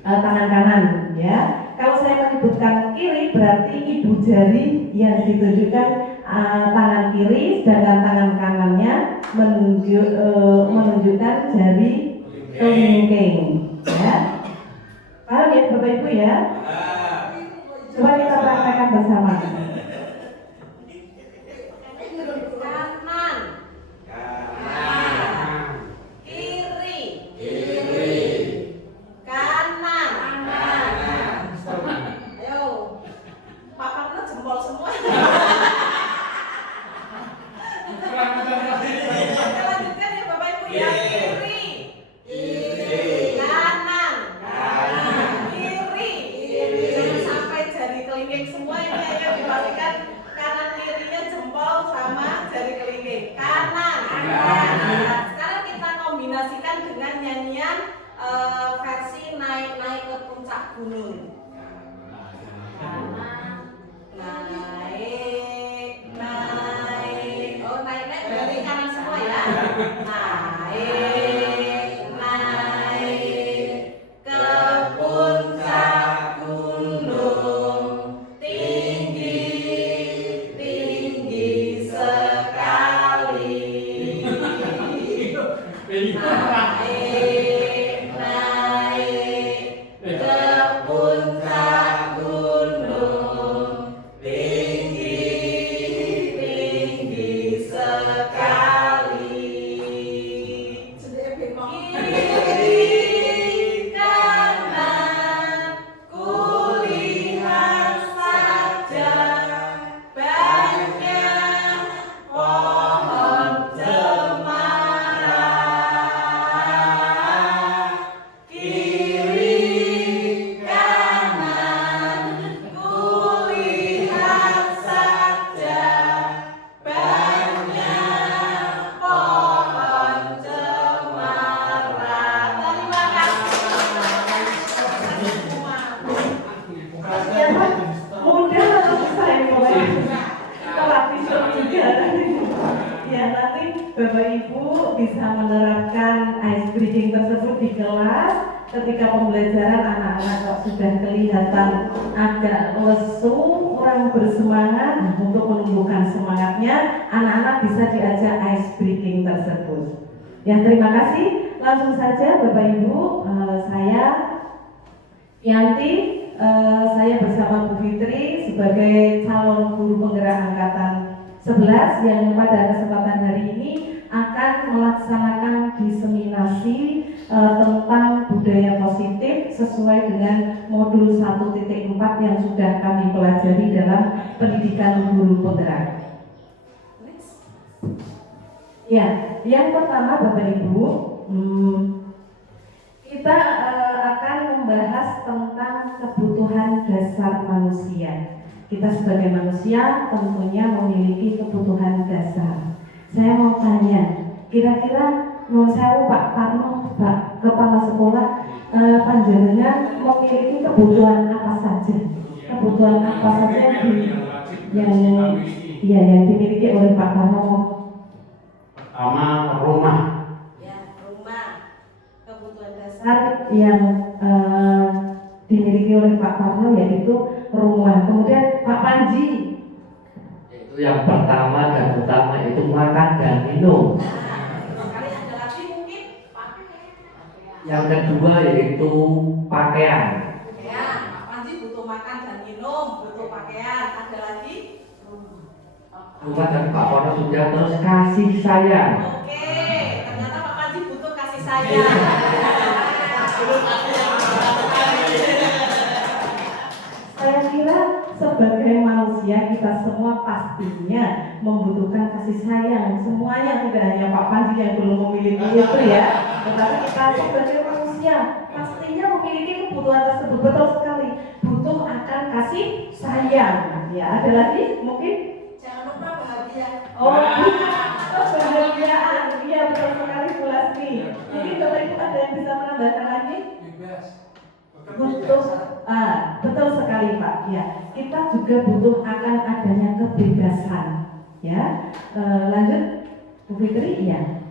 tangan kanan, ya. Kalau saya menyebutkan kiri berarti ibu jari yang ditunjukkan tangan kiri, sedangkan tangan kanannya menunjukkan jari kelingking, ya. Paham ya Bapak Ibu ya? Coba kita praktekkan bersama. Naik, oh naik naik ke puncak gunung, tinggi sekali. Naik ke puncak gunung, tinggi sekali. Kiri kanan kulihat saja banyak pohon cemara. Kiri kanan kulihat saja banyak pohon cemara. Terima kasih. Mudah atau susah ini boleh terlatih juga ya, nanti Bapak Ibu bisa menerapkan ice breathing tersebut di kelas. Ketika pembelajaran anak-anak kok sudah kelihatan agak lesu, kurang bersemangat, untuk menumbuhkan semangatnya anak-anak bisa diajak ice breathing tersebut. Ya, terima kasih. Langsung saja Bapak Ibu, saya Yanti, saya bersama Bu Fitri sebagai calon guru penggerak angkatan 11 yang pada kesempatan hari ini akan melaksanakan diseminasi tentang budaya positif sesuai dengan modul 1.4 yang sudah kami pelajari dalam pendidikan guru penggerak. Ya, yang pertama Bapak Ibu, kita akan membahas tentang kebutuhan dasar manusia. Kita sebagai manusia tentunya memiliki kebutuhan dasar. Saya mau tanya, kira-kira menurut saya Pak Karno, Pak Kepala Sekolah, panjenengan memiliki kebutuhan apa saja? Kebutuhan apa saja yang dimiliki oleh Pak Karno? Pertama, rumah. Ya, rumah. Kebutuhan Yang dasar dimiliki oleh Pak Karno yaitu rumah. Kemudian Pak Panji, Itu yang pertama dan utama itu makan dan minum. sekali ada lagi mungkin pakaian. Yang kedua yaitu pakaian. Ya, Pak Panji butuh makan dan minum, butuh pakaian. Ada lagi Rumah dan Pak Kono sudah, terus kasih sayang. Oke, ternyata Pak Panji butuh kasih sayang. saya kira sebagai manusia kita semua pastinya membutuhkan kasih sayang. Semuanya, tidak hanya Pak Panji yang belum memiliki itu ya, tetapi kita sebagai manusia pastinya memiliki kebutuhan tersebut. Betul sekali, butuh akan kasih sayang. Ya, ada lagi mungkin? Jangan lupa bahagia. Oh, kebahagiaan. Iya, betul sekali Bu Lasmi. Jadi Bapak Ibu ada yang bisa menambahkan lagi? Betul sekali Pak. Ya, kita juga butuh akan adanya kebebasan. Ya, lanjut Bu Fitri. Ya.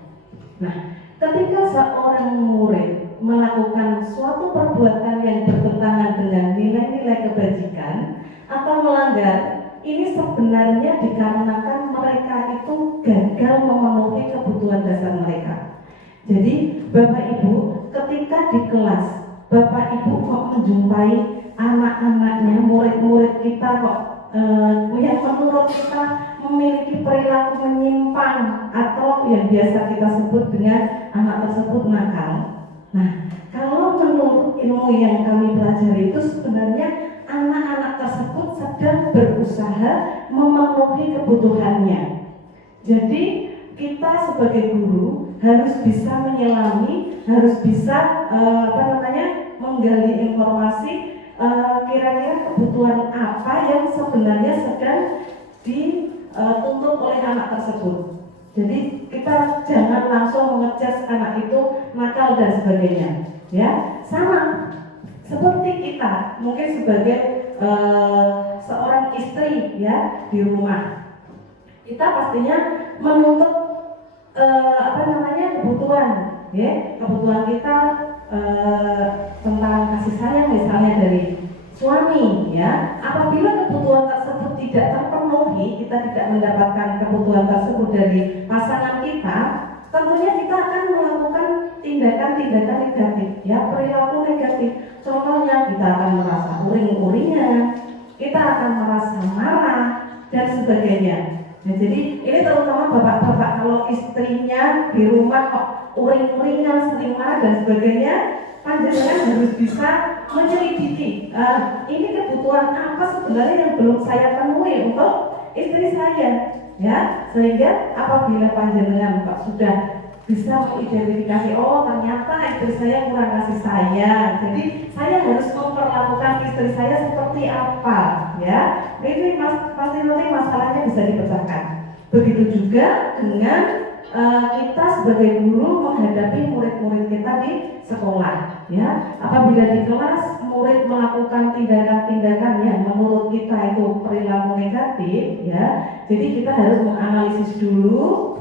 Nah, ketika seorang murid melakukan suatu perbuatan yang bertentangan dengan nilai-nilai kebajikan atau melanggar, ini sebenarnya dikarenakan mereka itu gagal memenuhi kebutuhan dasar mereka. Jadi Bapak Ibu, ketika di kelas Bapak Ibu kok menjumpai anak-anaknya, murid-murid kita kok yang menurut kita memiliki perilaku menyimpang atau yang biasa kita sebut dengan anak tersebut nakal. Nah, kalau menurut ilmu yang kami pelajari itu sebenarnya anak-anak tersebut sedang berusaha memenuhi kebutuhannya. Jadi kita sebagai guru harus bisa menyelami, harus bisa menggali informasi kira-kira kebutuhan apa yang sebenarnya sedang dituntut oleh anak tersebut. Jadi kita jangan langsung mengecas anak itu nakal dan sebagainya. Ya, sama seperti kita mungkin sebagai seorang istri ya di rumah, kita pastinya menuntut kebutuhan, ya, kebutuhan kita tentang kasih sayang misalnya dari suami, ya. Apabila kebutuhan tersebut tidak terpenuhi, kita tidak mendapatkan kebutuhan tersebut dari pasangan kita, tentunya kita akan melakukan tindakan-tindakan negatif, ya, perilaku negatif. Contohnya kita akan merasa uring-uringan, kita akan merasa marah dan sebagainya. Nah, jadi ini terutama bapak-bapak kalau istrinya di rumah kok uring-uringan, sering marah dan sebagainya, panjenengan harus bisa menyelidiki ini kebutuhan apa sebenarnya yang belum saya penuhi untuk istri saya, ya, sehingga apabila panjenengan kok sudah bisa mengidentifikasi, oh ternyata istri saya kurang kasih sayang, jadi saya harus memperlakukan istri saya seperti apa, ya, ini pasti nanti masalahnya bisa dipecahkan. Begitu juga dengan kita sebagai guru menghadapi murid-murid kita di sekolah, ya. Apabila di kelas murid melakukan tindakan-tindakan yang menurut kita itu perilaku negatif, ya, jadi kita harus menganalisis dulu,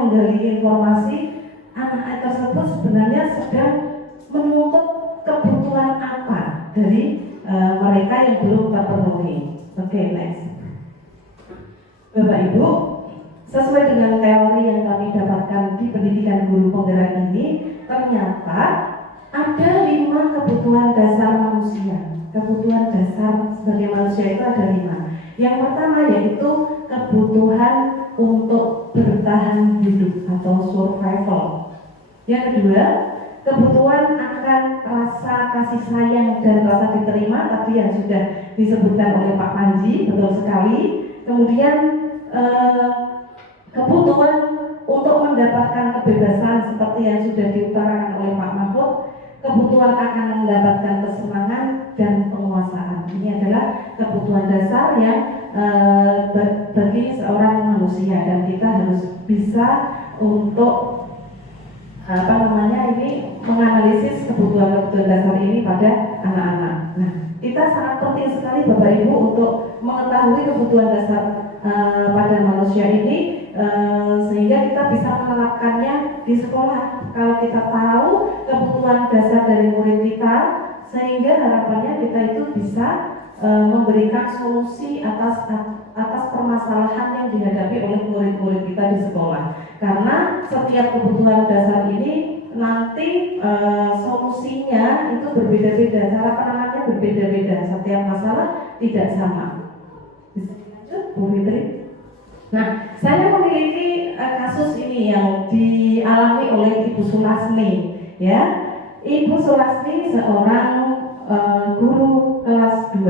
menggali informasi anak tersebut sebenarnya sedang menuntut kebutuhan apa dari mereka yang belum terpenuhi. Oke, next. Bapak Ibu, sesuai dengan teori yang kami dapatkan di pendidikan guru penggerak ini, ternyata ada 5 kebutuhan dasar manusia. Kebutuhan dasar sebagai manusia itu ada 5. Yang pertama yaitu kebutuhan untuk bertahan hidup atau survival. Yang kedua, kebutuhan akan rasa kasih sayang dan rasa diterima, tadi yang sudah disebutkan oleh Pak Panji, betul sekali. Kemudian kebutuhan untuk mendapatkan kebebasan seperti yang sudah diutarakan oleh Pak Mahfud, kebutuhan akan mendapatkan kesenangan dan penguasaan. Ini adalah kebutuhan dasar yang bagi seorang manusia, dan kita harus bisa untuk menganalisis kebutuhan-kebutuhan dasar ini pada anak-anak. Nah, kita sangat penting sekali Bapak Ibu untuk mengetahui kebutuhan dasar pada manusia ini, sehingga kita bisa menerapkannya di sekolah. Kalau kita tahu kebutuhan dasar dari murid kita, sehingga harapannya kita itu bisa memberikan solusi atas permasalahan yang dihadapi oleh murid-murid kita di sekolah. Karena setiap kebutuhan dasar ini nanti solusinya itu berbeda-beda, cara penanganannya berbeda-beda, setiap masalah tidak sama. Bisa lanjut, Bu Fitri? Nah, saya memiliki kasus ini yang dialami oleh Ibu Sulasni, ya. Ibu Sulasni seorang guru kelas 2.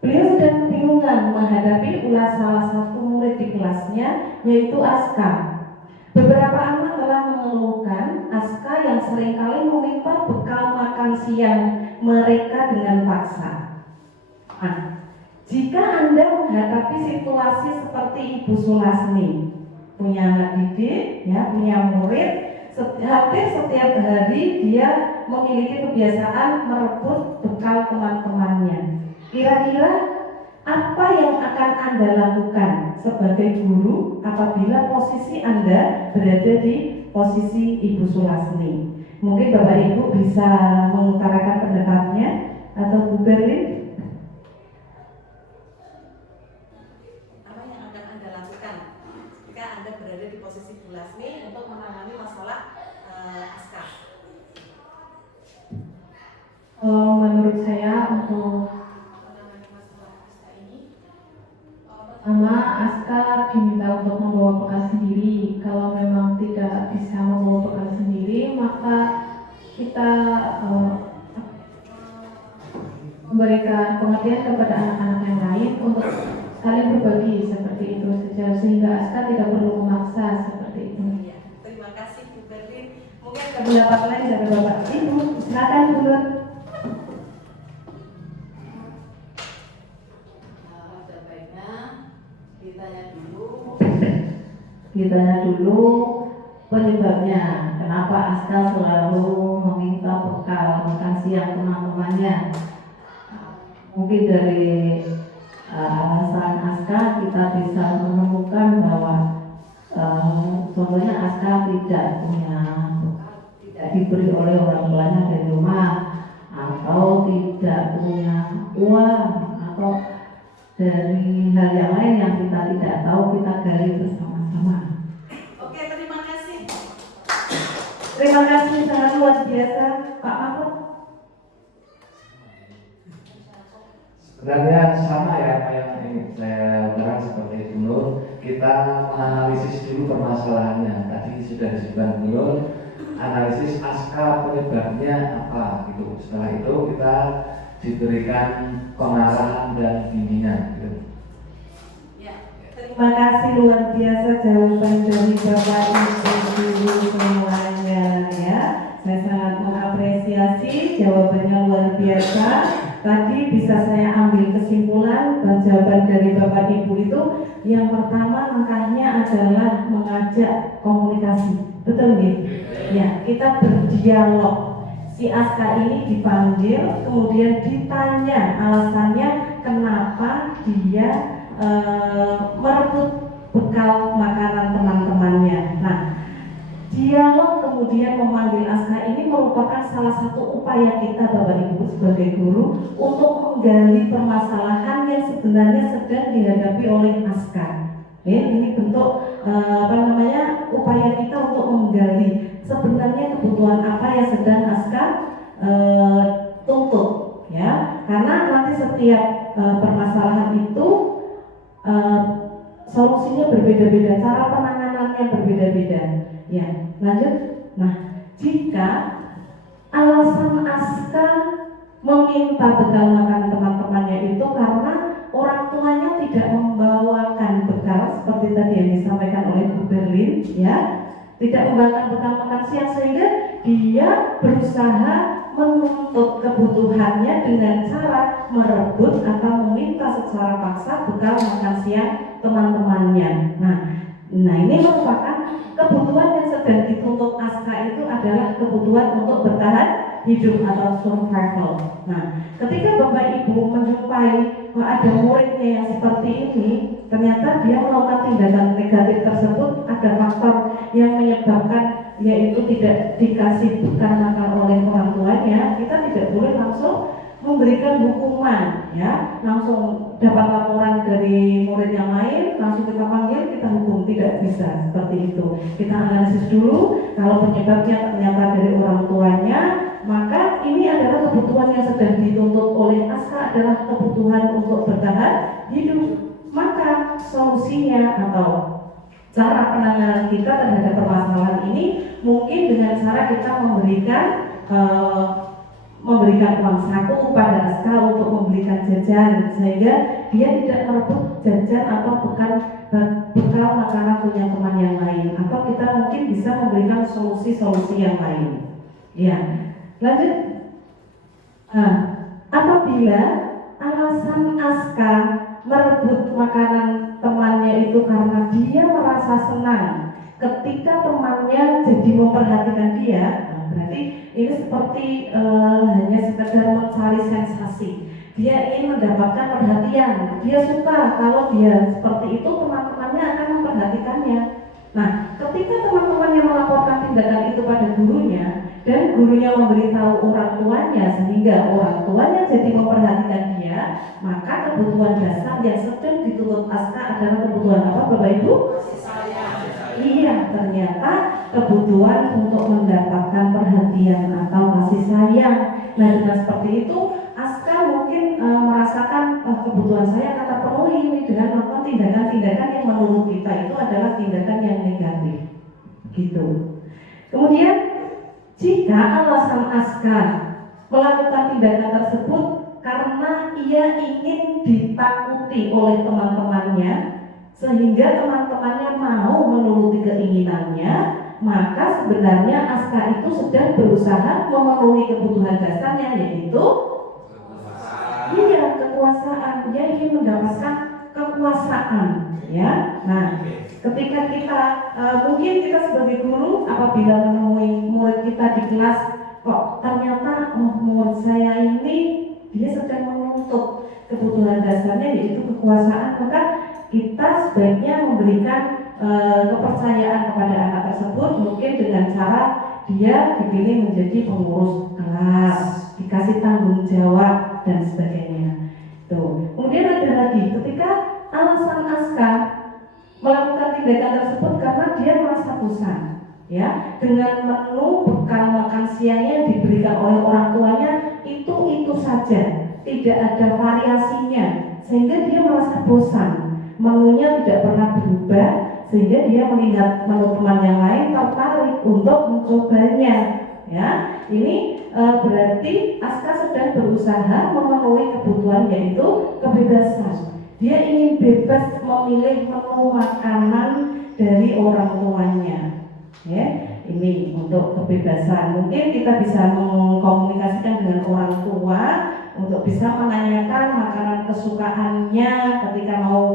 Beliau sedang kebingungan menghadapi ulas salah satu murid di kelasnya, yaitu Aska. Beberapa anak telah mengeluhkan Aska yang seringkali meminta bekal makan siang mereka dengan paksa. Nah, jika Anda menghadapi situasi seperti Ibu Sulasni, punya anak didik, ya, punya murid, hampir setiap hari dia memiliki kebiasaan merebut bekal teman-temannya. Kira-kira apa yang akan Anda lakukan sebagai guru apabila posisi Anda berada di posisi Ibu Sulasni? Mungkin Bapak Ibu bisa mengutarakan pendapatnya, atau Bu Berlin? Apa yang akan Anda lakukan jika Anda berada di posisi Bu Lasmi untuk menangani masalah Aska? Menurut saya untuk pertama, Aska diminta untuk membawa bekal sendiri. Kalau memang tidak bisa membawa bekal sendiri, maka kita memberikan pengertian kepada anak-anak yang lain untuk saling berbagi seperti itu saja, sehingga Aska tidak perlu memaksa seperti itu. Ya, terima kasih Bu Berlin. Mungkin Ada pendapat lain dari Bapak Ibu, silakan Bu. Ditanya dulu penyebabnya, kenapa Aska selalu meminta bekal makan siang teman-temannya. Mungkin dari alasan Aska kita bisa menemukan bahwa contohnya Aska tidak diberi oleh orang tuanya dari rumah, atau tidak punya uang, atau dari hal yang lain yang kita tidak tahu, kita gali bersama-sama. Oke, terima kasih. Terima kasih, sangat luar biasa Pak Mahfud. Sebenarnya sama ya apa yang ingin saya utarakan seperti itu, Nur. Kita menganalisis dulu permasalahannya. Tadi sudah disebutkan Nur, analisis Aska penyebabnya apa gitu. Setelah itu kita diberikan pengarahan dan bimbingan gitu. Terima kasih luar biasa jawaban dari Bapak Ibu semuanya ya. Saya sangat mengapresiasi jawabannya luar biasa. Tadi bisa saya ambil kesimpulan jawaban dari Bapak Ibu itu yang pertama langkahnya adalah mengajak komunikasi. Betul nih? Ya, kita berdialog. Si Aska ini dipanggil, kemudian ditanya alasannya kenapa dia merebut bekal makanan teman-temannya. Nah, dialog kemudian memanggil Aska ini merupakan salah satu upaya kita Bapak Ibu sebagai guru untuk menggali permasalahan yang sebenarnya sedang dihadapi oleh Aska. Ya, ini bentuk upaya kita untuk menggali sebenarnya kebutuhan apa yang sedang Aska tuntut, ya. Karena nanti setiap permasalahan itu solusinya berbeda-beda, cara penanganannya berbeda-beda. Ya, lanjut. Nah, jika alasan Aska meminta bekal makan teman-temannya itu karena orang tuanya tidak membawakan bekal seperti tadi yang disampaikan oleh Bu Berlin, ya, tidak membawakan bekal makan siang sehingga dia berusaha menuntut kebutuhannya dengan cara merebut atau meminta secara paksa bekal makan siang teman-temannya. Nah ini merupakan kebutuhan yang sedang dituntut Aska itu adalah kebutuhan untuk bertahan hidup atau survival. Nah, ketika Bapak Ibu menjumpai ada muridnya yang seperti ini, ternyata dia melakukan tindakan negatif tersebut, ada faktor yang menyebabkan yaitu tidak dikasih bekal makan oleh orang tuanya, kita tidak boleh langsung memberikan hukuman, ya, langsung dapat laporan dari murid yang lain, langsung kita panggil, kita hukum, tidak bisa seperti itu. Kita analisis dulu, kalau penyebabnya ternyata dari orang tuanya, maka ini adalah kebutuhan yang sedang dituntut oleh Aska adalah kebutuhan untuk bertahan hidup. Maka solusinya atau cara penanganan kita terhadap permasalahan ini mungkin dengan cara kita memberikan uang saku pada Aska untuk membelikan jajan sehingga dia tidak merebut jajan atau bekal makanan punya teman yang lain, atau kita mungkin bisa memberikan solusi-solusi yang lain. Ya, lanjut. Apabila alasan Aska merebut makanan temannya itu karena dia merasa senang ketika temannya jadi memperhatikan dia, berarti ini seperti hanya sekedar mencari sensasi. Dia ingin mendapatkan perhatian, dia suka kalau dia seperti itu teman-temannya akan memperhatikannya. Nah, ketika teman-temannya melaporkan tindakan itu pada gurunya dan gurunya memberitahu orang tuanya sehingga orang tuanya jadi memperhatikan dia, maka kebutuhan dasar yang sedang dituntut Aska adalah kebutuhan apa Bapak Ibu? Iya, ternyata kebutuhan untuk mendapatkan perhatian atau kasih sayang. Nah, dengan seperti itu Aska mungkin merasakan kebutuhan saya akan terpenuhi dengan melakukan tindakan-tindakan yang menurut kita itu adalah tindakan yang negatif, gitu. Kemudian jika alasan Aska melakukan tindakan tersebut karena ia ingin ditakuti oleh teman-temannya sehingga teman-temannya mau menuruti keinginannya, maka sebenarnya Aska itu sedang berusaha memenuhi kebutuhan dasarnya, yaitu kekuasaan. Dia ingin mendapatkan kekuasaan, ya. Nah, ketika kita mungkin kita sebagai guru apabila menemui murid kita di kelas, kok ternyata murid saya ini dia sedang menuntut kebutuhan dasarnya yaitu kekuasaan, maka kita sebaiknya memberikan kepercayaan kepada anak tersebut, mungkin dengan cara dia dipilih menjadi pengurus kelas, dikasih tanggung jawab dan sebagainya. Tuh. Kemudian ada lagi ketika alasan Aska melakukan tindakan tersebut karena dia merasa bosan, ya, dengan menu bekal makan siangnya diberikan oleh orang tuanya itu saja, tidak ada variasinya, sehingga dia merasa bosan, menunya tidak pernah berubah, sehingga dia melihat menu teman yang lain tertarik untuk mencobanya, ya. Ini berarti Aska sedang berusaha memenuhi kebutuhan, yaitu kebebasan. Dia ingin bebas memilih menu makanan dari orang tuanya, ya. Ini untuk kebebasan. Mungkin kita bisa mengkomunikasikan dengan orang tua untuk bisa menanyakan makanan kesukaannya ketika mau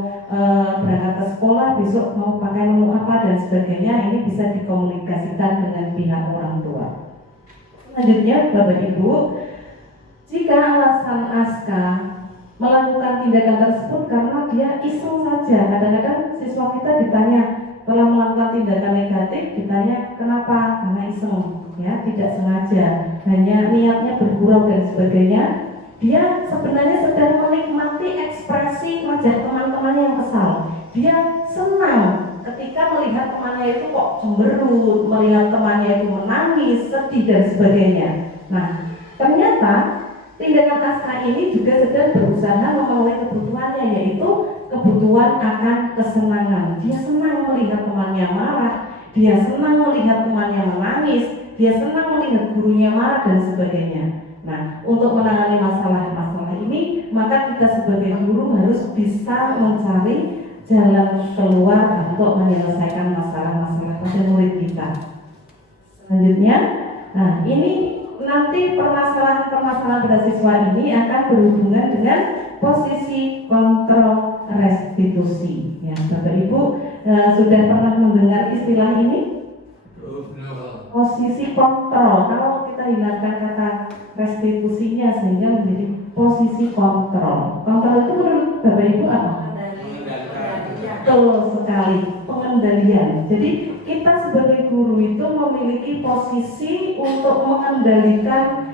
berangkat ke sekolah, besok mau pakai menu apa dan sebagainya. Ini bisa dikomunikasikan dengan pihak orang tua. Selanjutnya, Bapak Ibu, jika alasan Aska melakukan tindakan tersebut karena dia iseng saja, kadang-kadang siswa kita ditanya telah melakukan tindakan negatif, ditanya kenapa? Karena iseng, ya, tidak sengaja, hanya niatnya bergurau dan sebagainya. Dia sebenarnya sedang menikmati ekspresi wajah teman-temannya yang kesal. Dia senang ketika melihat temannya itu kok cemberut, melihat temannya itu menangis, sedih dan sebagainya. Nah, ternyata tindakan Aska ini juga sedang berusaha memenuhi kebutuhannya, yaitu kebutuhan akan kesenangan. Dia senang melihat temannya marah, dia senang melihat temannya menangis, dia senang melihat gurunya marah dan sebagainya. Nah, untuk menangani masalah-masalah ini, maka kita sebagai guru harus bisa mencari jalan keluar untuk menyelesaikan masalah-masalah pada murid kita. Selanjutnya, nah ini nanti permasalahan-permasalahan pada siswa ini akan berhubungan dengan posisi kontrol restitusi. Ya, Bapak Ibu sudah pernah mendengar istilah ini? Posisi kontrol. Kalau kita hilangkan kata restitusinya sehingga menjadi posisi kontrol. Kontrol itu menurut Bapak Ibu apa? Betul sekali, pengendalian. Jadi kita sebagai guru itu memiliki posisi untuk mengendalikan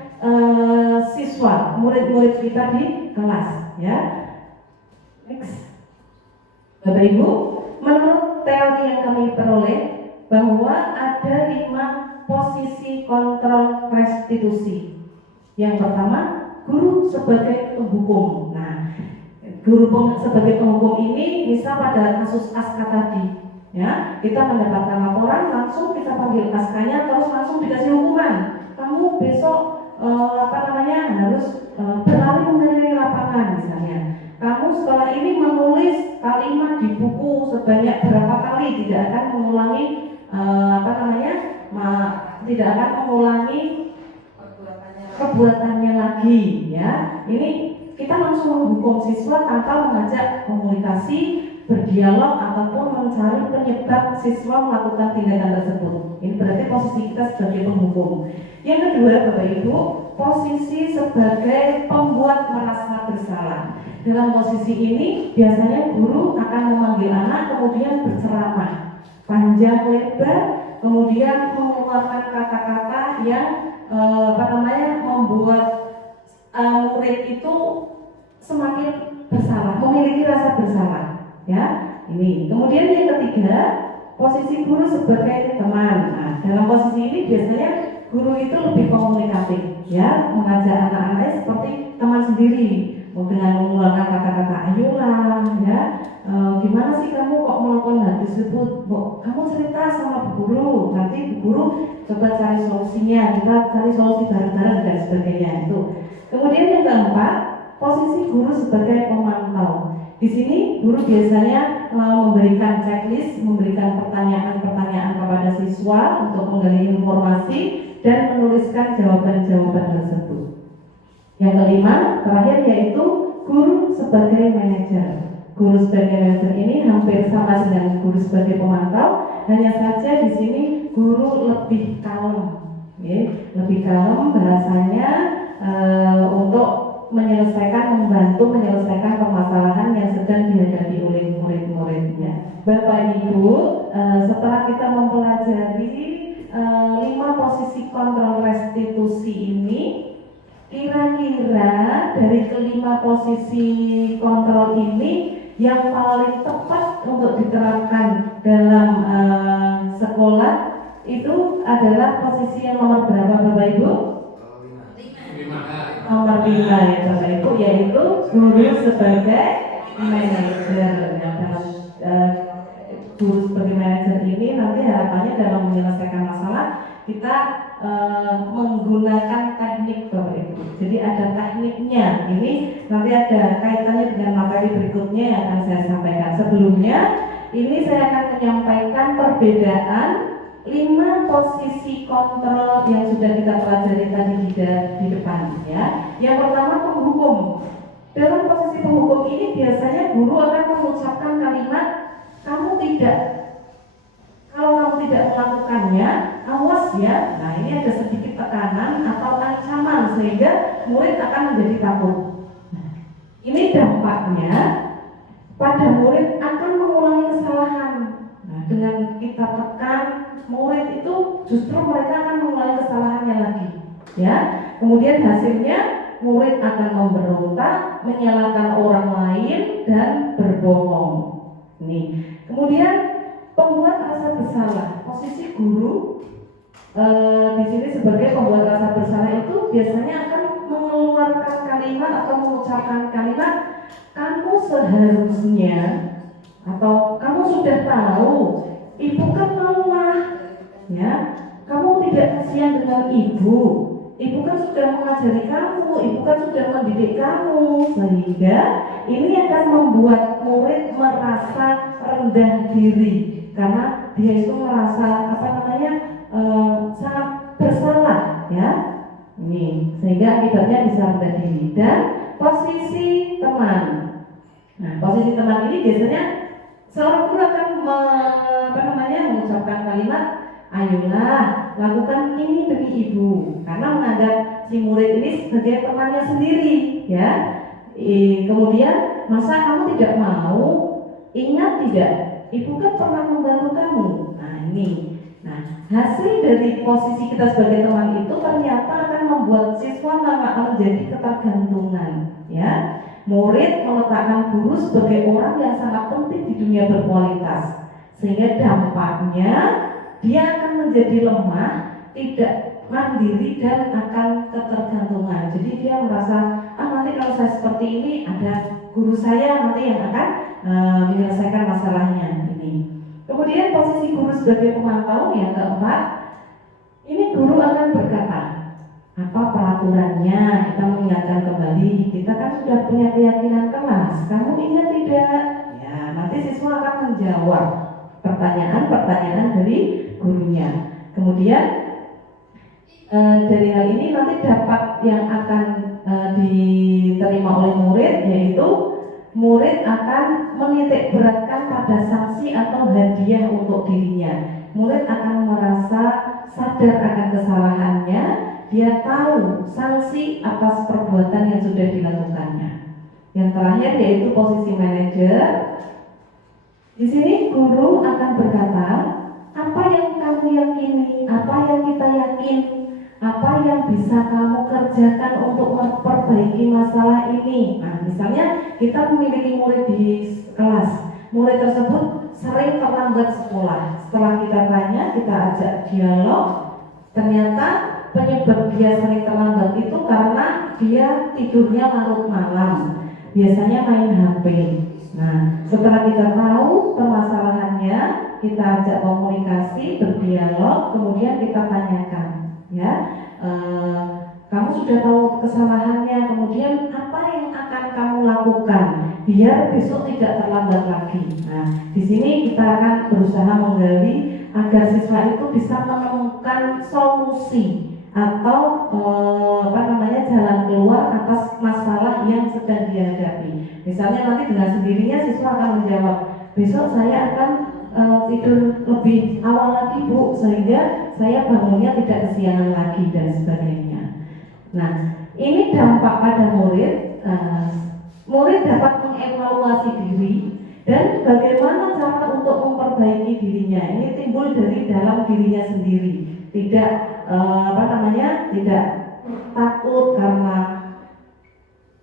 siswa, murid-murid kita di kelas, ya. Next. Bapak Ibu, menurut teori yang kami peroleh bahwa ada 5 posisi kontrol restitusi. Yang pertama, guru sebagai penghukum. Nah, guru sebagai penghukum ini misal pada kasus Aska tadi, ya, kita mendapatkan laporan, langsung kita panggil Askanya, terus langsung dikasih hukuman. Kamu besok harus berlari mengelilingi lapangan misalnya. Kamu setelah ini menulis kalimat di buku sebanyak berapa kali, tidak akan mengulangi tidak akan mengulangi perbuatannya lagi, ya. Ini kita langsung menghukum siswa tanpa mengajak komunikasi, berdialog ataupun mencari penyebab siswa melakukan tindakan tersebut. Ini berarti posisi kita sebagai penghukum. Yang kedua, Bapak Ibu, posisi sebagai pembuat merasa bersalah. Dalam posisi ini biasanya guru akan memanggil anak, kemudian berceramah panjang lebar, kemudian mengeluarkan kata-kata yang membuat murid itu semakin bersalah, memiliki rasa bersalah, ya. Ini. Kemudian yang ketiga, posisi guru sebagai teman. Nah, dalam posisi ini biasanya guru itu lebih komunikatif, ya, mengajak anak-anaknya seperti teman sendiri, dengan mengeluarkan kata-kata ayolah, ya, gimana sih kamu kok melakukan hal tersebut? Kamu cerita sama bu guru, nanti bu guru coba cari solusinya, kita cari solusi bareng-bareng dan sebagainya itu. Kemudian yang keempat, posisi guru sebagai pemantau. Di sini guru biasanya memberikan checklist, memberikan pertanyaan-pertanyaan kepada siswa untuk menggali informasi dan menuliskan jawaban-jawaban tersebut. Yang kelima, terakhir yaitu guru sebagai manajer. Guru sebagai manajer ini hampir sama dengan guru sebagai pemantau, hanya saja di sini guru lebih kalem, ya, lebih kalem bahasanya untuk membantu menyelesaikan permasalahan yang sedang dihadapi oleh murid-muridnya. Bapak Ibu, setelah kita mempelajari 5 posisi kontrol restitusi ini, kira-kira dari kelima posisi kontrol ini yang paling tepat untuk diterapkan dalam sekolah itu adalah posisi yang nomor berapa Bapak Ibu? Nomor 5 ya Bapak Ibu, yaitu guru sebagai manajer. Dalam guru sebagai manajer ini nanti harapannya dalam menyelesaikan masalah kita menggunakan teknik Bapak Ibu. Jadi ada tekniknya. Ini nanti ada kaitannya dengan materi berikutnya yang akan saya sampaikan. Sebelumnya ini saya akan menyampaikan perbedaan 5 posisi kontrol yang sudah kita pelajari tadi di depan ya. Yang pertama penghukum. Dalam posisi penghukum ini biasanya guru akan mengucapkan kalimat kalau kamu tidak melakukannya, awas ya. Nah ini ada sedikit tekanan atau ancaman sehingga murid akan menjadi takut. Ini dampaknya pada murid akan mengulangi kesalahan. Nah, dengan kita tekan murid itu justru mereka akan mengulangi kesalahannya lagi. Ya, kemudian hasilnya murid akan memberontak, menyalahkan orang lain dan berbohong. Nih, kemudian pembuat rasa bersalah. Posisi guru di sini sebagai pembuat rasa bersalah itu biasanya akan mengeluarkan kalimat atau mengucapkan kalimat kamu seharusnya atau kamu sudah tahu ibu kan maulah ya, kamu tidak kasihan dengan ibu kan sudah mengajari kamu, ibu kan sudah mendidik kamu, sehingga ini akan membuat murid merasa rendah diri karena dia itu merasa sangat bersalah ya. Ini sehingga akibatnya bisa rendah diri. Dan posisi teman. Nah, posisi teman ini biasanya seorang guru akan mengucapkan kalimat ayolah lakukan ini demi ibu, karena menganggap si murid ini sebagai temannya sendiri ya. Kemudian masa kamu tidak mau, ingat tidak ibu kan pernah membantu kamu. Nah ini, hasil dari posisi kita sebagai teman itu ternyata akan membuat siswa menjadi ketergantungan ya. Murid meletakkan guru sebagai orang yang sangat penting di dunia berkualitas, sehingga dampaknya dia akan menjadi lemah, tidak mandiri dan akan ketergantungan. Jadi dia merasa nanti kalau saya seperti ini ada guru saya nanti yang akan menyelesaikan masalahnya ini. Kemudian posisi guru sebagai pemantau yang keempat, ini guru akan berkata apa peraturannya, kita mengingatkan kembali, kita kan sudah punya keyakinan kelas, kamu ingat tidak? Ya, nanti siswa akan menjawab pertanyaan-pertanyaan dari gurunya. Kemudian dari hal ini nanti dampak yang akan diterima oleh murid, yaitu murid akan menitik beratkan pada sanksi atau hadiah untuk dirinya. Murid akan merasa sadar akan kesalahannya, dia tahu sanksi atas perbuatan yang sudah dilakukannya. Yang terakhir yaitu posisi manajer. Di sini guru akan berkata, apa yang kamu yakini, apa yang kita yakin, apa yang bisa kamu kerjakan untuk memperbaiki masalah ini. Nah, misalnya kita memiliki murid di kelas, murid tersebut sering terlambat sekolah. Setelah kita tanya, kita ajak dialog, ternyata penyebab dia sering terlambat itu karena dia tidurnya larut malam, biasanya main HP. Nah, setelah kita tahu permasalahannya, kita ajak komunikasi, berdialog, kemudian kita tanyakan, ya, kamu sudah tahu kesalahannya, kemudian apa yang akan kamu lakukan biar besok tidak terlambat lagi. Nah, di sini kita akan berusaha menggali agar siswa itu bisa menemukan solusi atau jalan keluar atas masalah yang sedang dihadapi. Misalnya nanti dengan sendirinya siswa akan menjawab, besok saya akan tidur lebih awal lagi Bu, sehingga saya bangunnya tidak kesiangan lagi dan sebagainya. Nah, ini dampak pada murid. Murid dapat mengevaluasi diri, Dan bagaimana cara untuk memperbaiki dirinya? Ini timbul dari dalam dirinya sendiri. Tidak tidak takut karena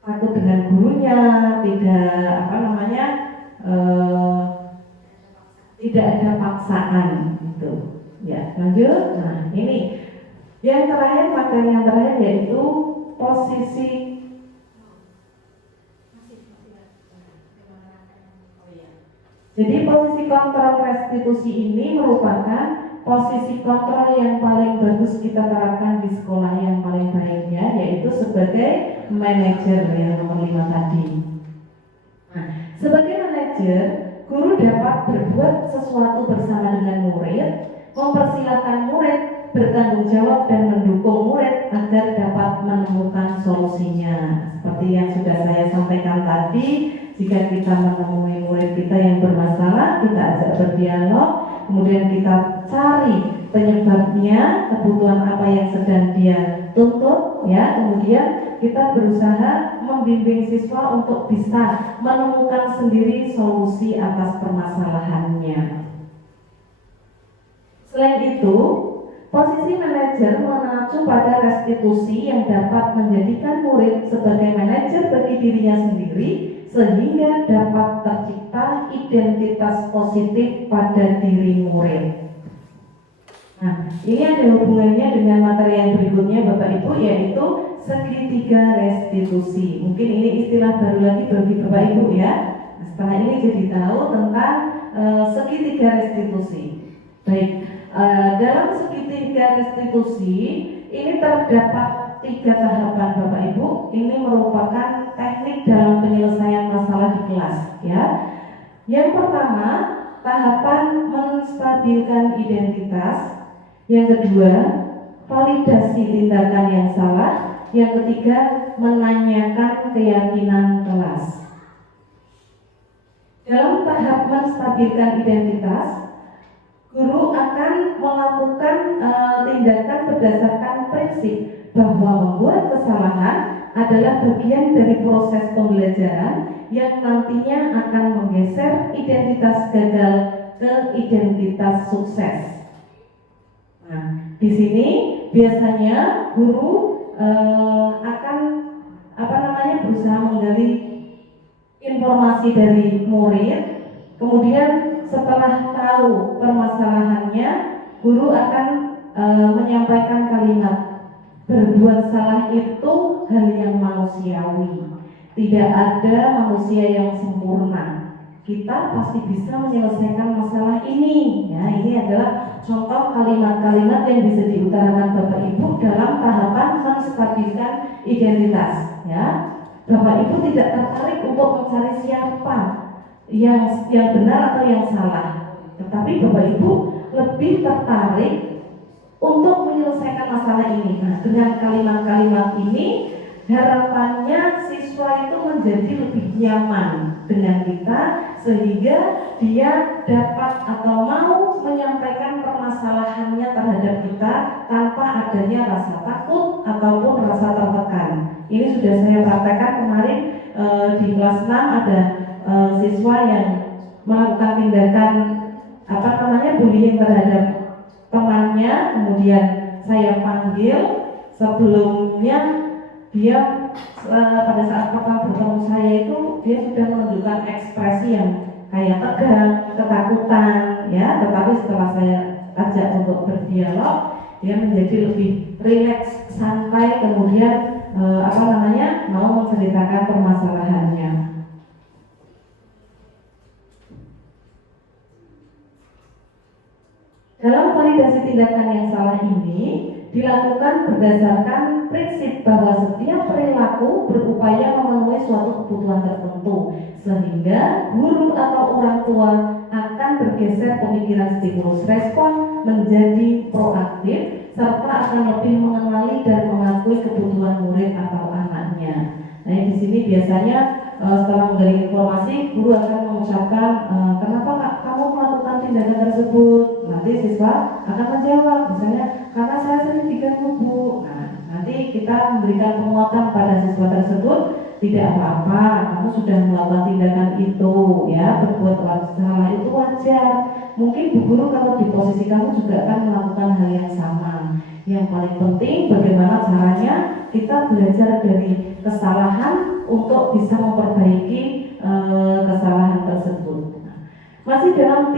takut dengan gurunya, tidak ada paksaan gitu. Ya, lanjut. Nah, ini yang terakhir, materi yang terakhir yaitu posisi. Jadi posisi kontrol restitusi ini merupakan posisi kontrol yang paling bagus kita terapkan di sekolah yang paling baiknya, yaitu sebagai manajer yang nomor 5 tadi. Nah, sebagai manajer, guru dapat berbuat sesuatu bersama dengan murid, mempersilahkan murid bertanggung jawab dan mendukung murid agar dapat menemukan solusinya. Seperti yang sudah saya sampaikan tadi, jika kita menemui murid kita yang bermasalah, kita ajak berdialog, kemudian kita cari penyebabnya, kebutuhan apa yang sedang dia tuntut, ya, kemudian kita berusaha membimbing siswa untuk bisa menemukan sendiri solusi atas permasalahannya. Selain itu, posisi manajer mengacu pada restitusi yang dapat menjadikan murid sebagai manajer bagi dirinya sendiri, sehingga dapat tercipta identitas positif pada diri murid. Nah, ini ada hubungannya dengan materi yang berikutnya Bapak Ibu, yaitu segitiga restitusi. Mungkin ini istilah baru lagi bagi Bapak Ibu ya. Nah, setelah ini jadi tahu tentang segitiga restitusi. Baik, dalam segitiga restitusi ini terdapat 3 tahapan Bapak Ibu. Ini merupakan teknik dalam penyelesaian masalah di kelas ya. Yang pertama, tahapan menstabilkan identitas. Yang kedua, validasi tindakan yang salah. Yang ketiga, menanyakan keyakinan kelas. Dalam tahap menstabilkan identitas, guru akan melakukan tindakan berdasarkan prinsip bahwa membuat kesalahan adalah bagian dari proses pembelajaran yang nantinya akan menggeser identitas gagal ke identitas sukses. Nah, di sini biasanya guru akan berusaha menggali informasi dari murid, kemudian setelah tahu permasalahannya, guru akan menyampaikan kalimat, berbuat salah itu hal yang manusiawi. Tidak ada manusia yang sempurna. Kita pasti bisa menyelesaikan masalah ini. Ya, ini adalah contoh kalimat-kalimat yang bisa diutarakan Bapak Ibu dalam tahapan menstabilkan identitas. Ya, Bapak Ibu tidak tertarik untuk mencari siapa yang benar atau yang salah, tetapi Bapak Ibu lebih tertarik untuk menyelesaikan masalah ini. Nah, dengan kalimat-kalimat ini harapannya siswa itu menjadi lebih nyaman dengan kita, sehingga dia dapat atau mau menyampaikan permasalahannya terhadap kita tanpa adanya rasa takut ataupun rasa tertekan. Ini sudah saya praktekkan kemarin di kelas 6, ada siswa yang melakukan tindakan bullying terhadap temannya, kemudian saya panggil. Sebelumnya dia pada saat pertama bertemu saya itu dia sudah menunjukkan ekspresi yang kayak tegang, ketakutan, ya. Tetapi setelah saya ajak untuk berdialog, dia menjadi lebih rileks, santai, kemudian mau menceritakan permasalahannya. Dalam validasi tindakan yang salah ini dilakukan berdasarkan prinsip bahwa setiap perilaku berupaya memenuhi suatu kebutuhan tertentu, sehingga guru atau orang tua akan bergeser pemikiran stimulus respon menjadi proaktif, serta akan lebih mengenali dan mengakui kebutuhan murid atau anaknya. Nah, di sini biasanya setelah menggali informasi, guru akan mengucapkan, kenapa kamu melakukan tindakan tersebut? Nanti siswa akan menjawab, misalnya, karena saya sering diganggu Bu. Nah, nanti kita memberikan penguatan pada siswa tersebut tidak apa-apa, kamu sudah melakukan tindakan itu, ya, berbuat salah itu wajar. Mungkin Bu Guru kalau di posisi kamu juga akan melakukan hal yang sama. Yang paling penting bagaimana caranya kita belajar dari kesalahan untuk bisa memperbaiki kesalahan tersebut. Masih dalam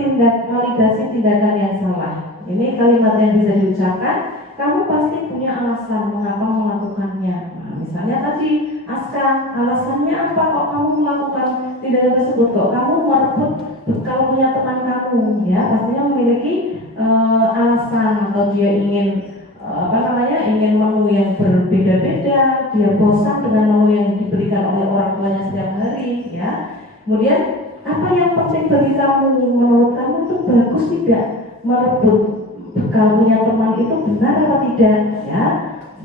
validasi tindakan yang salah. Ini kalimat yang bisa diucapkan, kamu pasti punya alasan mengapa melakukannya. Nah, misalnya tadi, Aska, alasannya apa kok kamu melakukan tindakan tersebut? Kok kamu merebut bekal punya teman kamu? Ya, pastinya memiliki alasan, atau dia ingin ingin menu yang berbeda-beda, dia bosan dengan menu yang diberikan oleh orang tuanya setiap hari, ya. Kemudian apa yang penting bagi kamu? Menurut kamu itu bagus tidak merebut bekal punya teman itu, benar atau tidak, ya?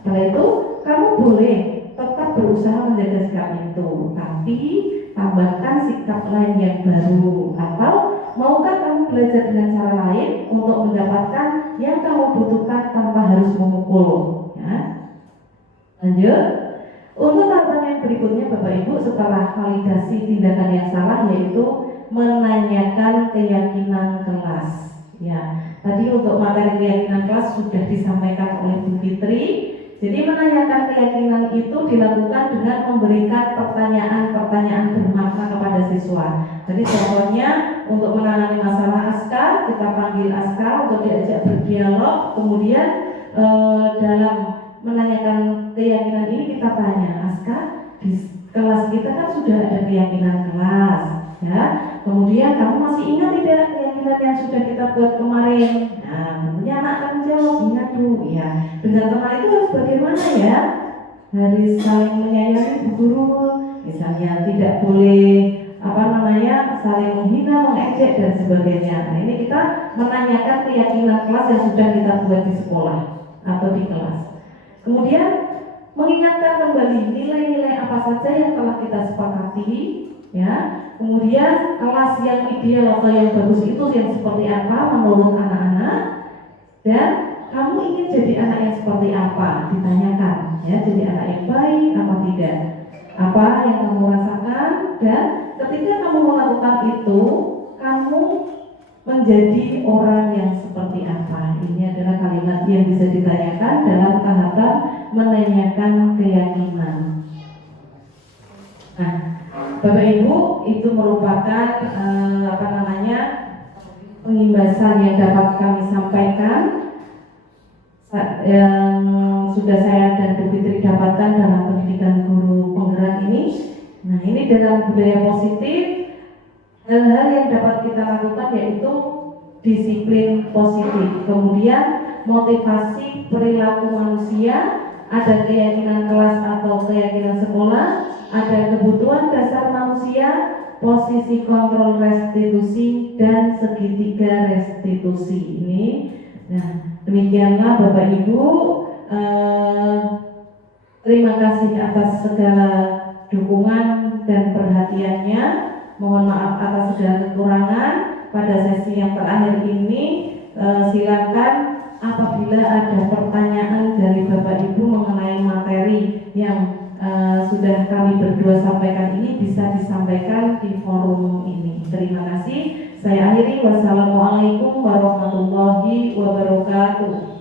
Setelah itu kamu boleh tetap berusaha menjaga sikap itu, tapi tambahkan sikap lain yang baru. Atau maukah kamu belajar dengan cara lain untuk mendapatkan yang kamu butuhkan tanpa harus memukul, ya? Lanjut. Untuk tantangan yang berikutnya Bapak Ibu, setelah validasi tindakan yang salah, yaitu menanyakan keyakinan kelas. Ya, tadi untuk materi keyakinan kelas sudah disampaikan oleh Bu Fitri. Jadi menanyakan keyakinan itu dilakukan dengan memberikan pertanyaan-pertanyaan bermakna kepada siswa. Jadi contohnya untuk menangani masalah Aska, kita panggil Aska untuk diajak berdialog. Kemudian dalam menanyakan keyakinan ini kita tanya, Aska, di kelas kita kan sudah ada keyakinan kelas, ya. Kemudian kamu masih ingat tidak keyakinan yang sudah kita buat kemarin? Nah, tentunya anak akan jawab, ingat Bu, ya. Dengan teman itu harus bagaimana, ya? Harus saling menyayangi Bu Guru, misalnya tidak boleh saling menghina, mengejek dan sebagainya. Nah, ini kita menanyakan keyakinan kelas yang sudah kita buat di sekolah atau di kelas. Kemudian mengingatkan kembali nilai-nilai apa saja yang telah kita sepakati, ya. Kemudian kelas yang ideal atau yang bagus itu yang seperti apa menurut anak-anak, dan kamu ingin jadi anak yang seperti apa, ditanyakan, ya. Jadi anak yang baik apa tidak, apa yang kamu rasakan, dan ketika kamu melakukan itu, kamu menjadi orang yang seperti apa. Ini adalah kalimat yang bisa ditanyakan dalam tahapan menanyakan keyakinan. Nah, Bapak Ibu, itu merupakan pengimbasan yang dapat kami sampaikan yang sudah saya dan Bu Fitri dapatkan dalam pendidikan guru penggerak ini. Nah, ini dalam budaya positif, hal-hal yang dapat kita lakukan yaitu disiplin positif, kemudian motivasi perilaku manusia, ada keyakinan kelas atau keyakinan sekolah, ada kebutuhan dasar manusia, posisi kontrol restitusi, dan segitiga restitusi ini. Nah, demikianlah Bapak Ibu, terima kasih atas segala dukungan dan perhatiannya. Mohon maaf atas segala kekurangan pada sesi yang terakhir ini. Silakan apabila ada pertanyaan dari Bapak Ibu mengenai materi yang sudah kami berdua sampaikan ini, bisa disampaikan di forum ini. Terima kasih. Saya akhiri. Wassalamualaikum warahmatullahi wabarakatuh.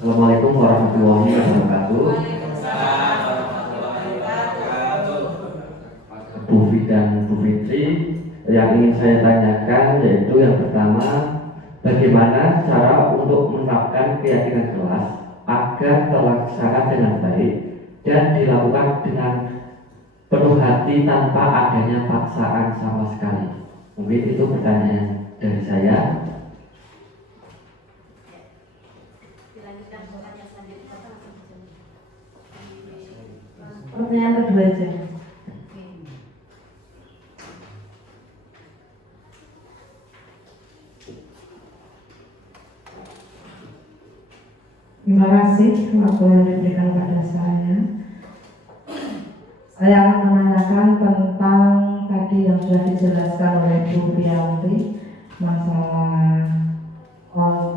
Assalamualaikum warahmatullahi wabarakatuh. Bu Fi dan Bu Fitri, yang ingin saya tanyakan yaitu yang pertama, bagaimana cara untuk menerapkan keyakinan kelas agar terlaksana dengan baik dan dilakukan dengan penuh hati tanpa adanya paksaan sama sekali. Mungkin itu pertanyaan dari saya. Pertanyaan kedua aja. Terima kasih waktu yang diberikan pada saya. Saya akan menanyakan tentang tadi yang sudah dijelaskan oleh Bu Fianti masalah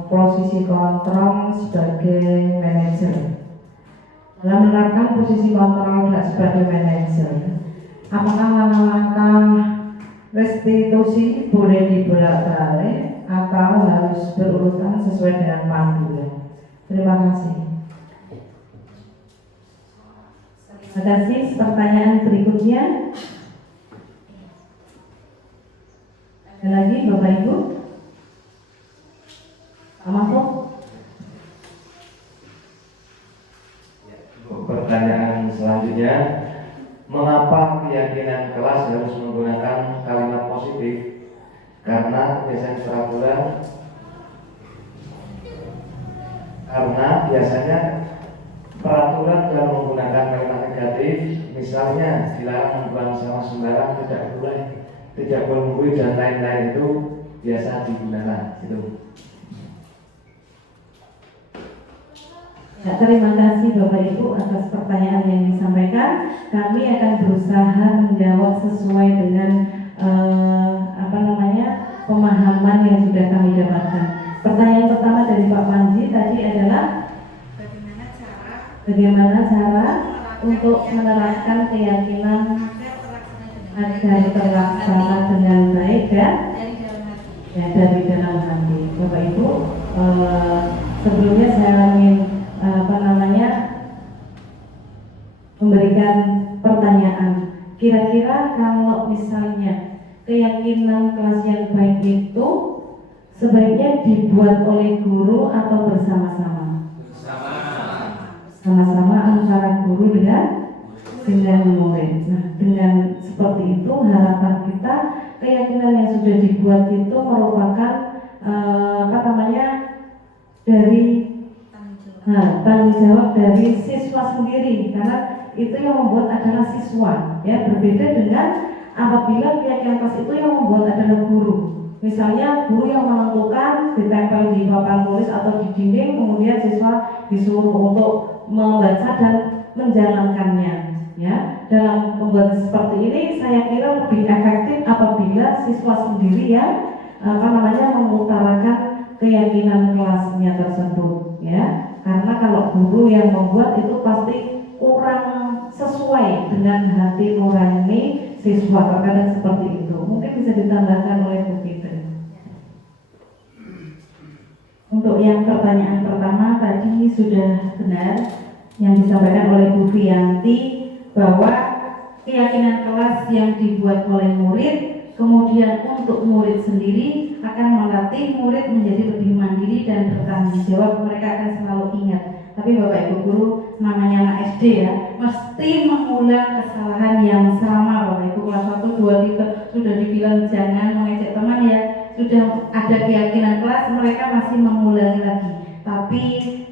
posisi kontrol sebagai manajer. Dalam menerapkan posisi kontrol sebagai manajer, apakah langkah-langkah restitusi boleh dibolak-balik atau harus berurutan sesuai dengan panggilan? Terima kasih. Terima kasih. Pertanyaan berikutnya. Ada lagi Bapak Ibu? Pak Mahfud? Pertanyaan selanjutnya, mengapa keyakinan kelas harus menggunakan kalimat positif? Karena biasanya peraturan dalam menggunakan kalimat negatif, misalnya dilarang membuang sampah sembarang, tidak boleh menggurui dan lain-lain, itu biasa digunakan. Itu. Ya, terima kasih Bapak Ibu atas pertanyaan yang disampaikan. Kami akan berusaha menjawab sesuai dengan pemahaman yang sudah kami dapatkan. Pertanyaan pertama dari Pak Panji tadi adalah bagaimana cara untuk menerapkan keyakinan agar terlaksana dengan baik dan dari dalam hati. Bapak Ibu, sebelumnya saya ingin memberikan pertanyaan. Kira-kira kalau misalnya keyakinan kelas yang baik itu sebaiknya dibuat oleh guru atau bersama-sama? Sama-sama antara guru dengan murid. Nah, dengan seperti itu harapan kita keyakinan yang sudah dibuat itu merupakan dari tanggung jawab dari siswa sendiri, karena itu yang membuat adalah siswa, ya, berbeda dengan apabila keyakinan kelas itu yang membuat adalah guru. Misalnya guru yang menentukan ditempel di papan tulis atau di dinding, kemudian siswa disuruh untuk membaca dan menjalankannya, ya. Dalam membuat seperti ini saya kira lebih efektif apabila siswa sendiri yang mengutarakan keyakinan kelasnya tersebut, ya. Karena kalau guru yang membuat itu pasti kurang sesuai dengan hati nurani siswa, terkadang seperti itu. Mungkin bisa ditambahkan oleh Bu Fitri. Untuk yang pertanyaan pertama tadi sudah benar yang disampaikan oleh Bu Fianti bahwa keyakinan kelas yang dibuat oleh murid kemudian untuk murid sendiri akan melatih murid menjadi lebih mandiri dan bertanggung jawab. Mereka akan selalu ingat. Tapi Bapak Ibu guru, namanya anak SD ya, mesti mengulang kesalahan yang sama. Bapak Ibu kelas 1, 2, 3 sudah dibilang jangan mengejek teman ya, sudah ada keyakinan kelas, mereka masih mengulangi lagi. Tapi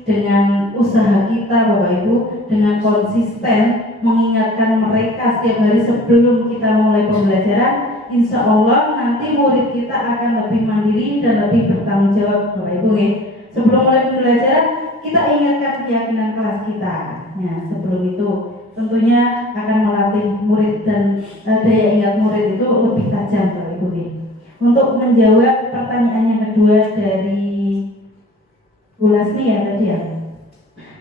dengan usaha kita Bapak Ibu, dengan konsisten mengingatkan mereka setiap hari sebelum kita mulai pembelajaran, insya Allah nanti murid kita akan lebih mandiri dan lebih bertanggung jawab Bapak Ibu ya. Sebelum mulai pembelajaran kita ingatkan keyakinan kelas kita. Nah, sebelum itu tentunya akan melatih murid dan daya ingat murid itu lebih tajam Bapak Ibu ya. Untuk menjawab pertanyaan yang kedua dari Bu Lasmi ya tadi ya.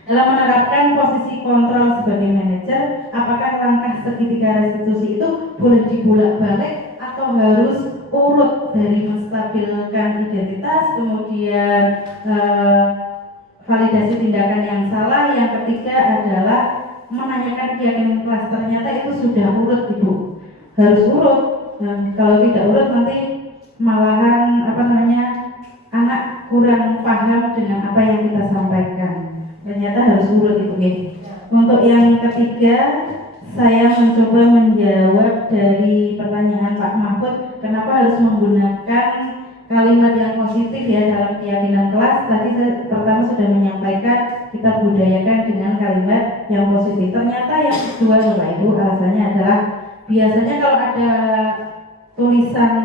Dalam menerapkan posisi kontrol sebagai manajer, apakah langkah segitiga restitusi itu boleh dibolak-balik atau harus urut dari menstabilkan identitas, kemudian validasi tindakan yang salah, yang ketiga adalah menanyakan keyakinan kelas. Ternyata itu sudah urut Ibu, harus urut. Kalau tidak urut nanti malahan anak kurang paham dengan apa yang kita sampaikan. Ternyata harus urut Ibu ya. Untuk yang ketiga, saya mencoba menjawab dari pertanyaan Pak Mahfud, kenapa harus menggunakan kalimat yang positif ya dalam keyakinan kelas. Tadi saya pertama sudah menyampaikan kita budayakan dengan kalimat yang positif. Ternyata yang kedua Bapak Ibu alasannya adalah biasanya kalau ada tulisan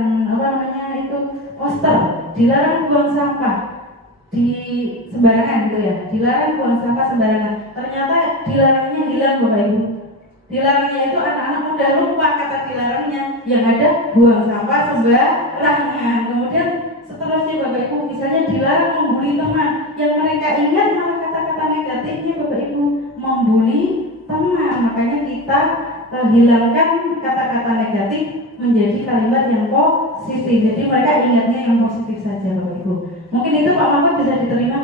poster dilarang buang sampah di sembarangan gitu ya, dilarang buang sampah sembarangan. Ternyata dilarangnya hilang Bapak Ibu. Dilarangnya itu anak-anak udah lupa kata dilarangnya, yang ada buang sampah sembarangan. Kemudian seterusnya Bapak Ibu, misalnya dilarang membuli teman, yang mereka ingat malah kata-kata negatifnya Bapak Ibu, membuli teman. Makanya kita hilangkan kata-kata negatif menjadi kalimat yang positif. Jadi mereka ingatnya yang positif saja Bapak Ibu. Mungkin itu Pak Mahfud bisa diterima?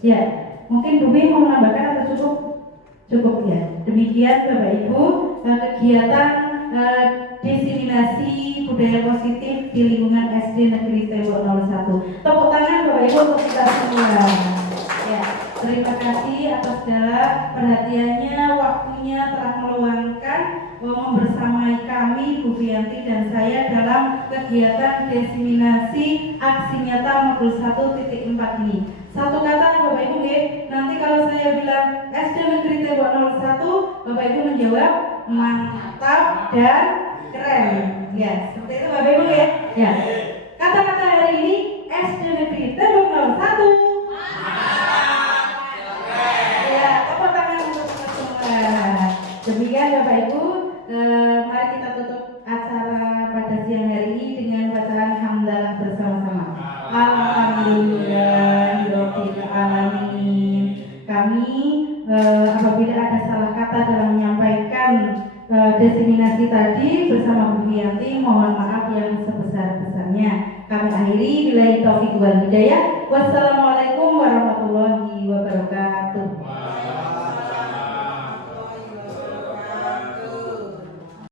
Ya. Mungkin Bumi mau menambahkan atau cukup? Cukup ya. Demikian Bapak Ibu kegiatan diseminasi budaya positif di lingkungan SD Negeri Tembok 01. Tepuk tangan Bapak Ibu untuk kita semua. Ya, terima kasih atas segala perhatiannya, waktunya telah meluangkan membersamai kami Bu Fianti dan saya dalam kegiatan diseminasi aksi nyata modul 1.4 ini. Satu kata Bapak Ibu ya, nanti kalau saya bilang SD Negeri Tembok 01, Bapak Ibu menjawab mantap dan keren. Ya, seperti itu Bapak Ibu ya. Ya. Kata-kata hari ini SD Negeri Tembok 01. Ya, tepuk tangan untuk semua. Demikian Bapak Ibu, mari kita tutup acara pada siang hari ini dengan bacaan hamdalah bersama-sama. Alhamdulillahirabbil alamin. Kami apabila ada salah kata dalam menyampaikan diseminasi tadi bersama Bu Fianti, mohon maaf yang sebesar-besarnya. Kami akhiri billahi taufiq wal hidayah. Wassalamualaikum warahmatullahi wabarakatuh.